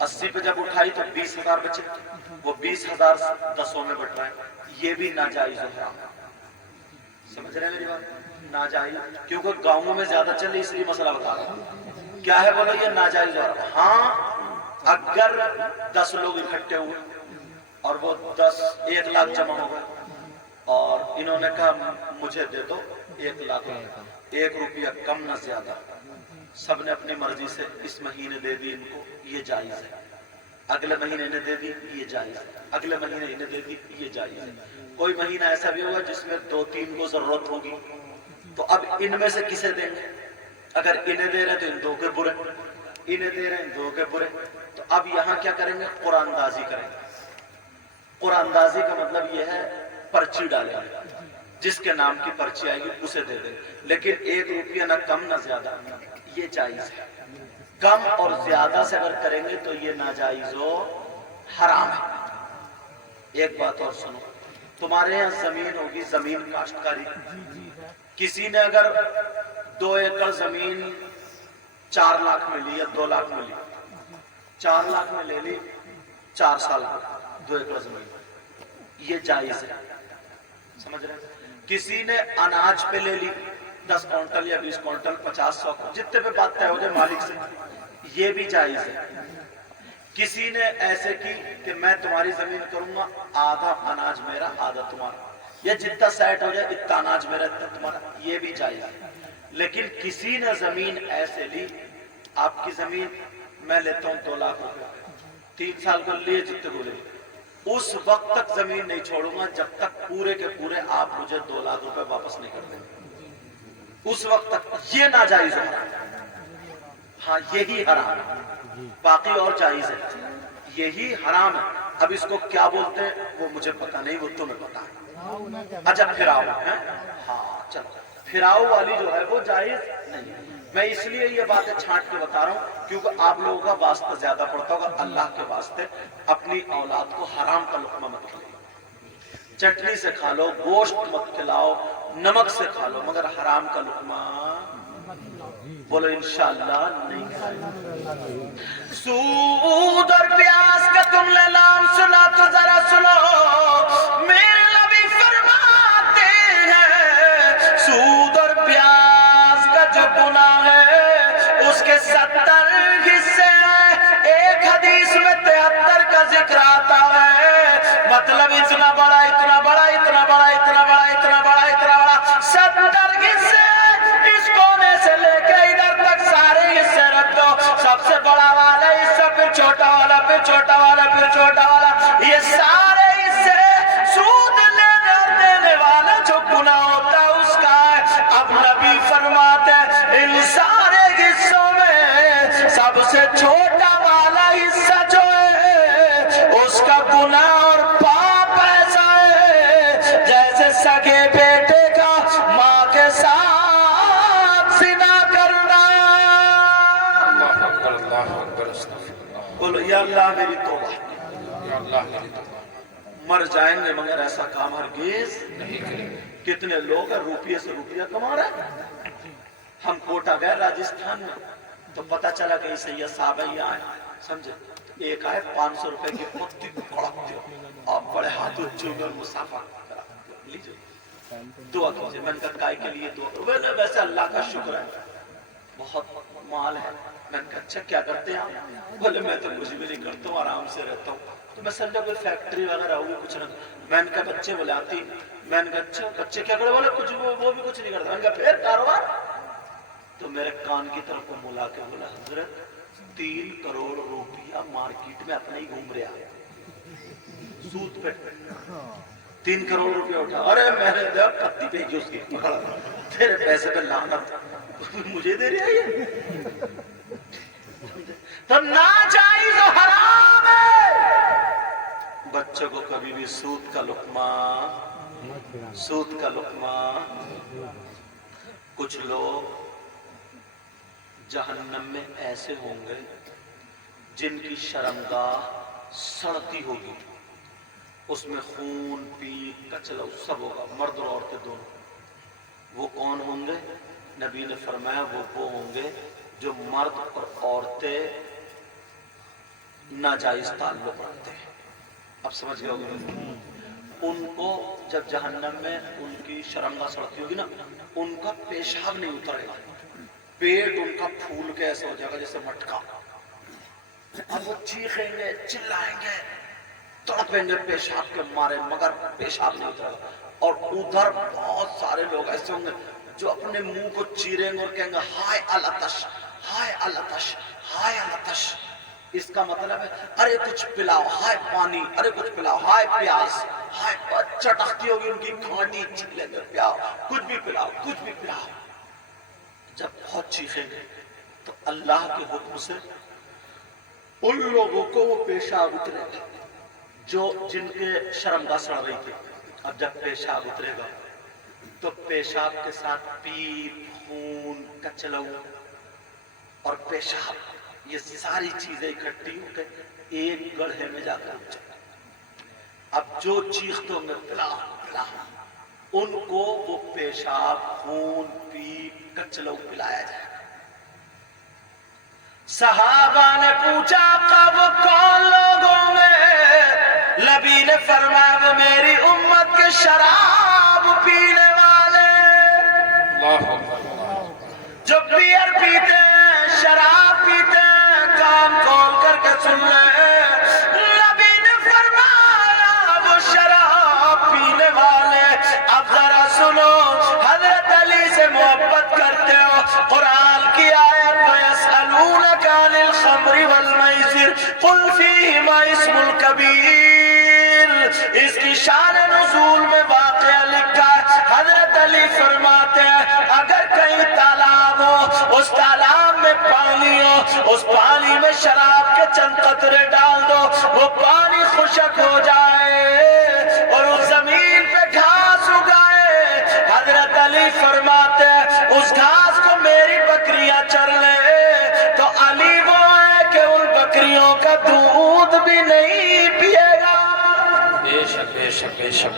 80 پہ جب اٹھائی تو 20,000 بچے وہ 20,000 10 میں بٹ رہا ہے یہ بھی ناجائز ہے سمجھ رہے ہیں میری بات ناجائز کیونکہ گاؤں میں زیادہ چل رہی اس لیے مسئلہ بتا رہا ہوں کیا ہے بولو یہ ناجائز ہے ہاں اگر 10 لوگ اکٹھے ہوئے اور وہ 1 لاکھ جمع ہو گئے اور انہوں نے کہا مجھے دے دو 1 لاکھ 1 روپیہ کم نہ زیادہ سب نے اپنی مرضی سے اس مہینے دے دی ان کو یہ جائز ہے اگلے مہینے انہیں دے دی یہ جائز ہے اگلے مہینے انہیں دے دی یہ جائز ہے کوئی مہینہ ایسا بھی ہوگا جس میں 2-3 کو ضرورت ہوگی تو اب ان میں سے کسے دیں گے اگر انہیں دے رہے تو ان 2 کے برے انہیں دے رہے ہیں 2 کے برے تو اب یہاں کیا کریں گے قرآن اندازی کریں گے قرآن اندازی کا مطلب یہ ہے پرچی ڈالیں گے جس کے نام کی پرچی آئے گی اسے دے دیں، لیکن 1 روپیہ نہ کم نہ زیادہ، یہ جائز ہے۔ کم اور زیادہ سے اگر کریں گے تو یہ ناجائز و حرام ہے۔ ایک بات اور سنو، تمہارے یہاں زمین ہوگی، زمین کاشتکاری، کسی نے اگر 2 ایکڑ زمین 4 لاکھ میں لی یا 2 لاکھ میں لی، 4 لاکھ میں لے لی 4 سال میں 2 ایکڑ زمین، یہ جائز ہے، سمجھ رہے ہیں؟ کسی نے اناج پہ لے لی 10 کوئنٹل یا 20 کوئنٹل 50-100 جتنے پہ بات طے ہو جائے مالک سے، یہ بھی جائز ہے۔ کسی نے ایسے کی کہ میں تمہاری زمین کروں گا، آدھا اناج میرا آدھا تمہارا، یا جتنا سیٹ ہو جائے اتنا اناج میرا اتنا تمہارا، یہ بھی جائز ہے۔ لیکن کسی نے زمین ایسے لی، آپ کی زمین میں لیتا ہوں 2 لاکھ روپے، 3 سال کو لیے جتنے کو لے، اس وقت تک زمین نہیں چھوڑوں گا جب تک پورے کے پورے آپ مجھے 2 لاکھ روپے واپس نہیں کر دیں، اس وقت تک یہ ناجائز ہوگا۔ ہاں یہی حرام ہے، باقی اور جائز ہے، یہی حرام ہے۔ اب اس کو کیا بولتے ہیں وہ مجھے پتا نہیں، وہ تمہیں پتا ہے۔ اچھا پھراؤ ہے، ہاں چلو پھراؤ والی جو ہے وہ جائز نہیں ہے۔ میں اس لیے یہ باتیں چھانٹ کے بتا رہا ہوں کیونکہ آپ لوگوں کا واسطہ زیادہ پڑتا ہوگا، اللہ کے واسطے اپنی اولاد کو حرام کا لقمہ مت کھلاؤ، چٹنی سے کھا لو، گوشت مت کھلاؤ، نمک سے کھا لو، مگر حرام کا لقمہ بولو انشاءاللہ نہیں کھائے۔ سود اور پیاس کا تم نے نام سنا تو ذرا سنو، میرے نبی فرماتے ہیں سود اور پیاس کا جو گناہ ہے اس کے 70 حصے ہیں، ایک حدیث میں 73 کا ذکر آتا ہے، مطلب اتنا بڑا اتنا بڑا اتنا بڑا اتنا بڑا اتنا بڑا اتنا بڑا 70 حصے، اس کونے سے لے کے ادھر تک سارے حصے رکھ دو، سب سے بڑا والا حصہ پھر چھوٹا والا پھر چھوٹا والا پھر چھوٹا والا، یہ سارے حصے سود لینے اور دینے والا جو گناہ ہوتا ہے اس کا ہے۔ اب نبی فرماتے ہیں ان سارے حصوں میں سب سے چھوٹا والا حصہ جو ہے اس کا گناہ اور پاپ ایسا ہے جیسے سگے بیٹے کا ماں کے ساتھ زنا کرنا۔ اللہ اکبر اللہ اکبر استغفر اللہ، بولو یا اللہ میری توبہ، یا اللہ میری توبہ مر جائیں گے مگر ایسا کام ہرگز۔ نہیں کریں گے۔ کتنے لوگ ہیں روپیے سے روپیہ کما رہے ہیں۔ ہم کوٹا گئے راجستھان میں تو پتا چلا کہ سید صاحب یہ آئے، سمجھے ایک آئے 500 روپے کی پتی کڑکتے ہو آپ بڑے ہاتھ اچھے ہوئے مسافہ کرا لیجئے دعا کیجئے۔ میں نے کہا کائے کے لیے دعا، ویسے اللہ کا شکر ہے بہت مال ہے۔ میں نے کہا اچھا کیا کرتے ہیں آپ؟ بولے میں تو کچھ بھی نہیں کرتا ہوں، آرام سے رہتا ہوں۔ تو میں سمجھا کوئی فیکٹری وغیرہ ہوگی کچھ نہ، میں نے کہا بچے بلاتی، میں نے کہا اچھا بچے کیا کرے؟ بولے کچھ وہ بھی کچھ نہیں کرتا۔ میں نے کہا پھر کاروبار؟ تو میرے کان کی طرف کو ملا کے بولا حضرت 3 کروڑ روپیہ مارکیٹ میں اپنے ہی گھوم رہا سود پہ، 3 کروڑ روپیہ اٹھا، ارے میں نے کہا پتی بھیجی اس کی پکڑا، تیرے پیسے پہ لعنت مجھے دے رہی ہے۔ تو ناجائز و حرام ہے۔ بچوں کو کبھی بھی سود کا لقمہ، سود کا لقمہ۔ کچھ لوگ جہنم میں ایسے ہوں گے جن کی شرمگاہ سڑتی ہوگی، اس میں خون پیپ کچلا سب ہوگا، مرد اور عورتیں دونوں۔ وہ کون ہوں گے؟ نبی نے فرمایا وہ ہوں گے جو مرد اور عورتیں ناجائز تعلق رکھتے ہیں۔ اب سمجھ گئے ہوگے؟ ان کو جب جہنم میں ان کی شرمگاہ سڑتی ہوگی نا، ان کا پیشاب نہیں اترے گا، پیٹ ان کا پھول کے ایسا ہو جائے گا جیسے مٹکا۔ اب وہ چیخیں گے، چلائیں گے، تڑپیں گے پیشاب کے مارے، مگر پیشاب نہیں اترے گا۔ اور ادھر بہت سارے لوگ ایسے ہوں گے جو اپنے منہ کو چیریں گے اور کہیں گے ہائے الاتش ہائے الاتش ہائے الاتش۔ اس کا مطلب ہے ارے کچھ پلاؤ، ہائے پانی، ارے کچھ پلاؤ، ہائے پیاس، ہائے چٹکتی ہوگی ان کی کھانڈی، چھلے میں پیاؤ، کچھ بھی پلاؤ کچھ بھی پلاؤ۔ جب بہت چیخیں گے تو اللہ کے حکم سے ان لوگوں کو وہ پیشاب اترے گا جو جن کے شرمگاہ سڑ رہی تھی۔ اب جب پیشاب اترے گا تو پیشاب کے ساتھ پیپ، خون، کچلو اور پیشاب، یہ ساری چیزیں اکٹھی ہو کے ایک گڑھے میں جا کر، اب جو چیختوں میں پلا پلا ان کو وہ پیشاب، خون، پیپ، کچلو پلایا جائے گا۔ صحابہ نے پوچھا آقا وہ کون لوگ ہوں گے؟ نبی نے فرمایا وہ میری امت کے شراب پینے والے، جو بیئر پیتے ہیں، شراب پیتے ہیں، کان کھول کر کے سن لیں، نبی نے فرمایا وہ شراب پینے والے۔ اب ذرا سنو، حضرت علی سے محبت کرتے ہو، قرآن کی آیت وَيَسْأَلُونَكَ عَنِ الْخَمْرِ وَالْمَيْسِرِ قُلْ فِيهِمَا اسْمٌ كَبِيرٌ، اس کی شان نزول میں واقعہ لکھا ہے۔ حضرت علی فرماتے ہیں اگر کہیں تالاب ہو، اس تالاب میں پانی ہو، اس پانی میں شراب کے چند قطرے ڈال دو، وہ پانی خشک ہو جائے اور اس زمین پہ گھاس اگائے، حضرت علی فرماتے ہیں اس گھاس کو میری بکریاں چر لے، تو علی وہ ہے کہ ان بکریوں کا دودھ بھی نہیں پیے گا۔ بے شک بے شک بے شک۔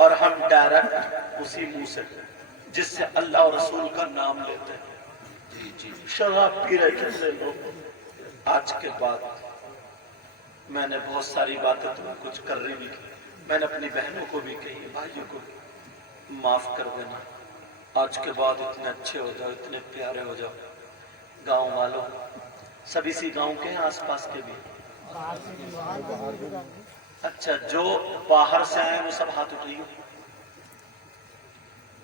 اور ہم ڈائریکٹ اسی منہ سے جس سے اللہ اور رسول کا نام لیتے ہیں، شراب پی رہے کتنے لوگ۔ آج کے بعد میں نے بہت ساری باتیں تمہیں کچھ کر رہی بھی کی، میں نے اپنی بہنوں کو بھی کہی، بھائیوں کو بھی معاف کر دینا۔ آج کے بعد اتنے اچھے ہو جاؤ، اتنے پیارے ہو جاؤ۔ گاؤں والوں سب اسی گاؤں کے ہیں، آس پاس کے بھی؟ اچھا، جو باہر سے آئے وہ سب ہاتھ اٹھائیے۔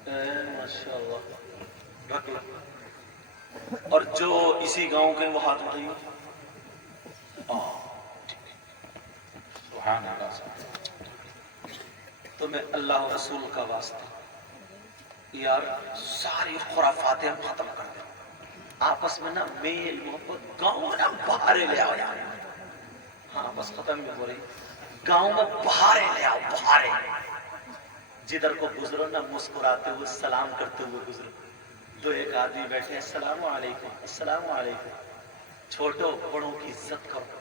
ماشاءاللہ، ڈھک لو۔ اور جو اسی گاؤں کے وہ ہاتھ اٹھائیے۔ سبحان اللہ۔ تو میں اللہ و رسول کا واسطہ یار ساری خرافاتیں ہم ختم کر دیں، آپس میں نا میل محبت، گاؤں میں نا بہارے لے آؤ یار۔ ہاں بس ختم بھی ہو رہی، گاؤں میں بہارے لے آؤ، بہارے۔ جدھر کو گزرو نا مسکراتے ہوئے سلام کرتے ہوئے گزرو۔ دو ایک آدمی بیٹھے السلام علیکم، السلام علیکم۔ چھوٹوں بڑوں کی عزت کرو۔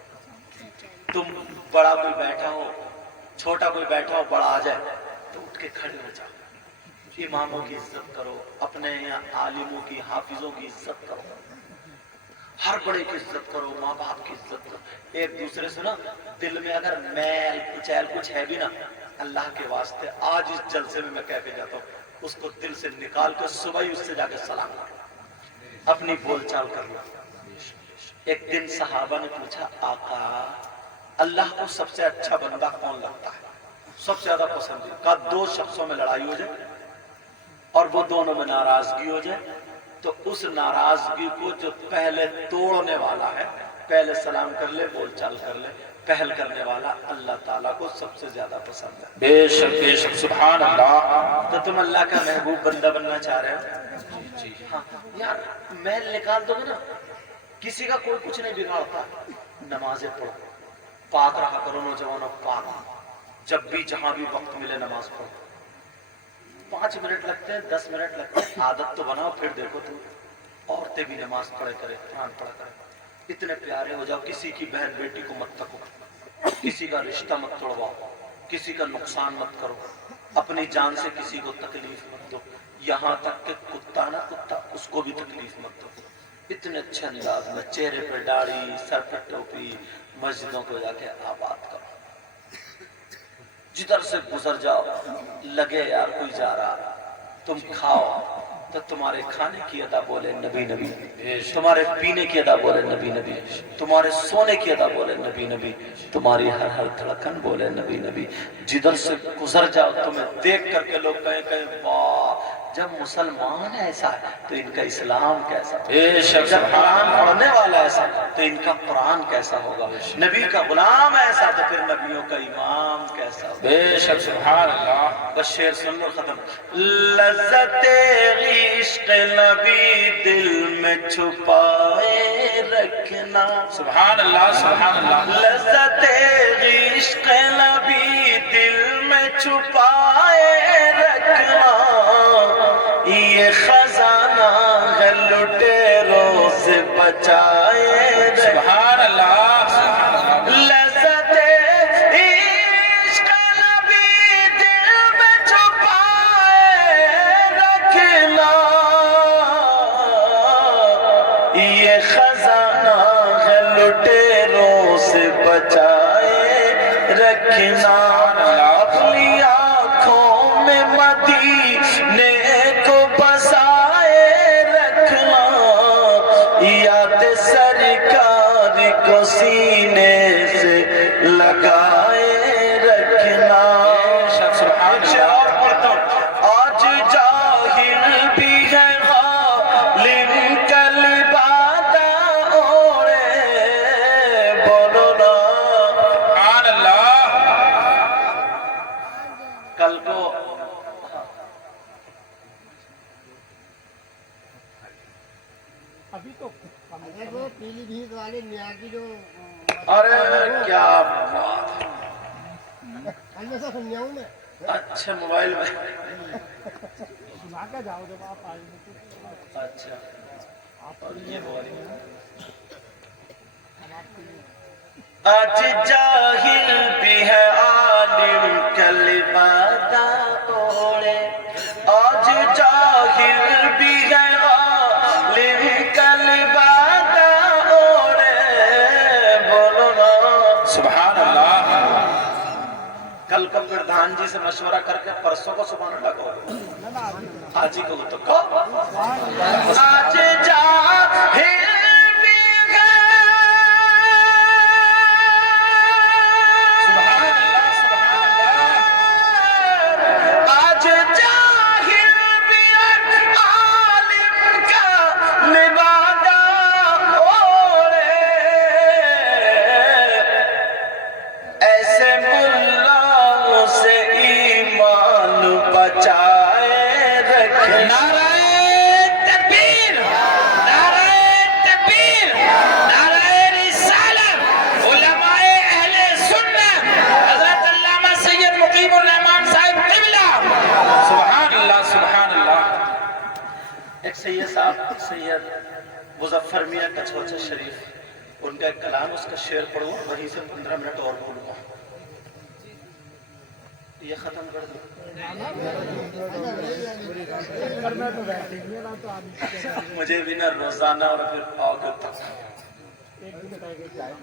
تم بڑا کوئی بیٹھا ہو، چھوٹا کوئی بیٹھا ہو، بڑا آ جائے تو اٹھ کے کھڑے ہو جاؤ۔ اماموں کی عزت کرو، اپنے یہاں عالموں کی، حافظوں کی عزت کرو، ہر بڑے کی عزت کرو، ماں باپ کی عزت کرو۔ ایک دوسرے سے نا دل میں اگر میل کچیل کچھ ہے بھی نا، اللہ کے واسطے آج اس جلسے میں کہہ کے جاتا ہوں، اس کو دل سے نکال کے صبح ہی اس سے جا کے سلام کرو، اپنی بول چال کر لو۔ ایک دن صحابہ نے پوچھا آقا اللہ کو سب سے اچھا بندہ کون لگتا ہے، سب سے زیادہ پسندیدہ؟ کہا دو شخصوں میں لڑائی ہو جائے اور وہ دونوں میں ناراضگی ہو جائے، تو اس ناراضگی کو جو پہلے توڑنے والا ہے پہلے سلام کر لے، بول چال کر لے، پہل کرنے والا اللہ تعالیٰ کو سب سے زیادہ پسند ہے۔ بے شک سبحان اللہ۔ تو تم اللہ کا محبوب بندہ بننا چاہ رہے ہو؟ جی ہاں یار محل نکال دو گے نا، کسی کا کوئی کچھ نہیں بگاڑتا۔ نمازیں پڑھو، پاک رہا کرو نوجوانوں، پاک، جب بھی جہاں بھی وقت ملے نماز پڑھو۔ 5 منٹ لگتے ہیں، 10 منٹ لگتے ہیں، عادت تو بناؤ، پھر دیکھو تم عورتیں بھی نماز پڑھے کرے، قرآن پڑھا کرے، اتنے پیارے ہو جاؤ۔ کسی کی بہن بیٹی کو مت تکو، کسی کا رشتہ مت توڑواؤ، کسی کا نقصان مت کرو، اپنی جان سے کسی کو تکلیف مت دو، یہاں تک کہ کتا نہ کتا اس کو بھی تکلیف مت دو۔ اتنے اچھے انداز میں چہرے پہ داڑھی، سر پہ ٹوپی، مسجدوں کو جا کے آباد کرو۔ جدھر سے گزر جاؤ لگے یار کوئی جا رہا، تم کھاؤ تو تمہارے کھانے کی ادا بولے نبی نبی، تمہارے پینے کی ادا بولے نبی نبی، تمہارے سونے کی ادا بولے نبی نبی، تمہاری ہر ہر دھڑکن بولے نبی نبی۔ جدھر سے گزر جاؤ تمہیں دیکھ کر کے لوگ کہیں واہ، جب مسلمان ایسا ہے تو ان کا اسلام کیسا ہوگا، جب قرآن پڑھنے والا ایسا تو ان کا قرآن کیسا ہوگا، نبی کا غلام ایسا تو پھر نبیوں کا امام کیسا ہوگا۔ بے شک سبحان اللہ۔ بس شعر سن لو ختم۔ لذت عشق نبی دل میں چھپائے رکھنا، سبحان اللہ سبحان اللہ۔ لذت عشق نبی دل میں چھپائے رکھنا، بچائے رکھنا، اپنی آنکھوں میں مدینے کو بسائے رکھنا، یاد سرکار کو سینے سے لگائے رکھنا۔ اور پڑھتا ہوں، آج جاہل بھی ہے غالب کل بادہ اوڑے، بولو نا سبحان اللہ۔ کل کو ابھی تو وہ پیلی بھیت والے میاں کی جو ارے کیا بات ہے، ہمیں سے سمجھاؤں میں اچھا موبائل میں، سنا کے جاؤ جب آپ آئیں گے تو اچھا اور یہ ہو رہی ہے۔ آج جاہل بھی ہے عالم کل بادہ اوڑے، آج جاہل بھی ہے عالم کل بادہ اوڑے، بولو نا سبحان اللہ۔ کل کو پردھان جی سے مشورہ کر کے پرسوں کو سبحان اللہ کہو، آج ہی کہو تو کہو۔ آج جاہل بھی ہے، سبحان اللہ، سبحان اللہ۔ آج جاہل بھی ہے عالم کا لبادہ اوڑے، ایسے ملاؤں سے ایمان بچائے رکھنا۔ نعرہ تکبیر، نعرہ تکبیر، نعرہ رسالت، علماء اہل سنت، حضرت علامہ سید مقیم الرحمان صاحب قبلہ، سبحان اللہ، سبحان اللہ۔ ایک سید صاحب سید مظفر میاں کچھوچا شریف، ان کا ایک کلام، اس کا شعر پڑھو، وہیں سے 15 منٹ اور بولوں گا، یہ ختم کر دو۔ کرنا تو بیٹھیں گے نا تو آپ مجھے بھی نہ روزانہ اور پھر پاؤ کے تک ایک دن کہہ کے جائیں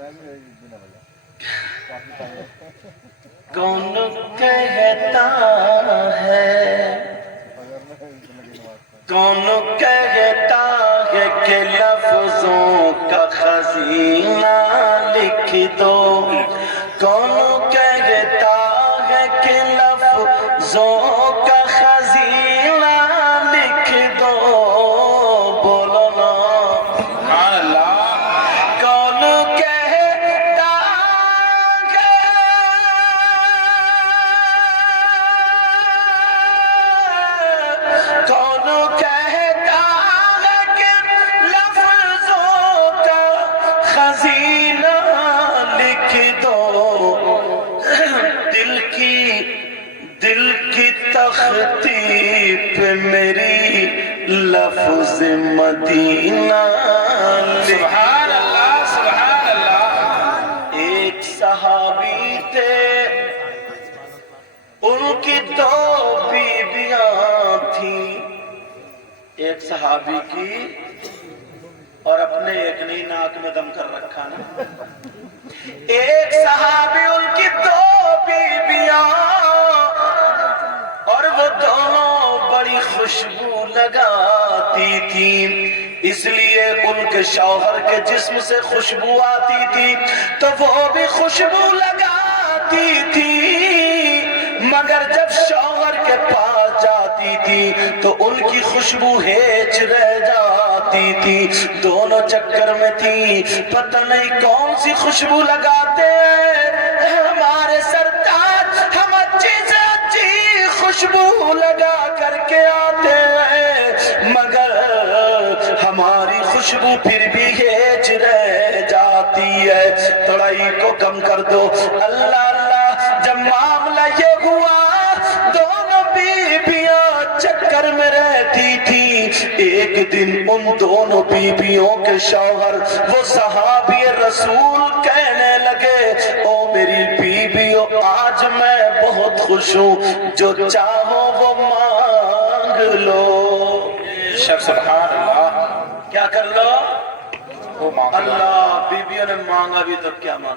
کون کہتا ہے، کون کہتا ہے کہ لفظوں کا خزینہ لکھ دو، کون کہتا ہے کہ لفظوں کا خزینہ لکھ دو، بولو نا سبحان اللہ۔ کون کہتا ہے، کون کہتا ہے کہ لفظوں کا خزینہ لکھ دو، دل کی تختی پہ میری لفظ مدینہ لکھ۔ سبحان اللہ، سبحان اللہ۔ ایک صحابی تھے، ان کی 2 بیویاں تھیں، ایک صحابی کی اور اپنے ایک نئی ناک میں دم کر رکھا نا، ایک صحابی ان کی 2 بیویاں، اور وہ دونوں بڑی خوشبو لگاتی تھی، اس لیے ان کے شوہر کے جسم سے خوشبو آتی تھی تو وہ بھی خوشبو لگاتی تھی، مگر جب شوہر کے پاس جاتی تھی تو ان کی خوشبو ہیچ رہ جاتی تھی، دونوں چکر میں تھی، پتہ نہیں کون سی خوشبو لگاتے ہیں ہمارے سرتاج، ہم اچھی سے اچھی خوشبو لگا کر کے آتے ہیں، مگر ہماری خوشبو پھر بھی ہیچ رہ جاتی ہے، تڑائی کو کم کر دو۔ اللہ اللہ، جب معاملہ یہ ہوا، دونوں بیویاں چکر میں رہتی تھی، ایک دن ان دونوں بیویوں کے شوہر وہ صحابی رسول کہنے لگے، او میری بیویوں، آج میں بہت خوش ہوں، جو چاہو وہ مانگ لو۔ سبحان اللہ۔ کیا کر لو؟ وہ مانگ لو۔ اللہ، بیویوں نے مانگا بھی تو کیا مانگا؟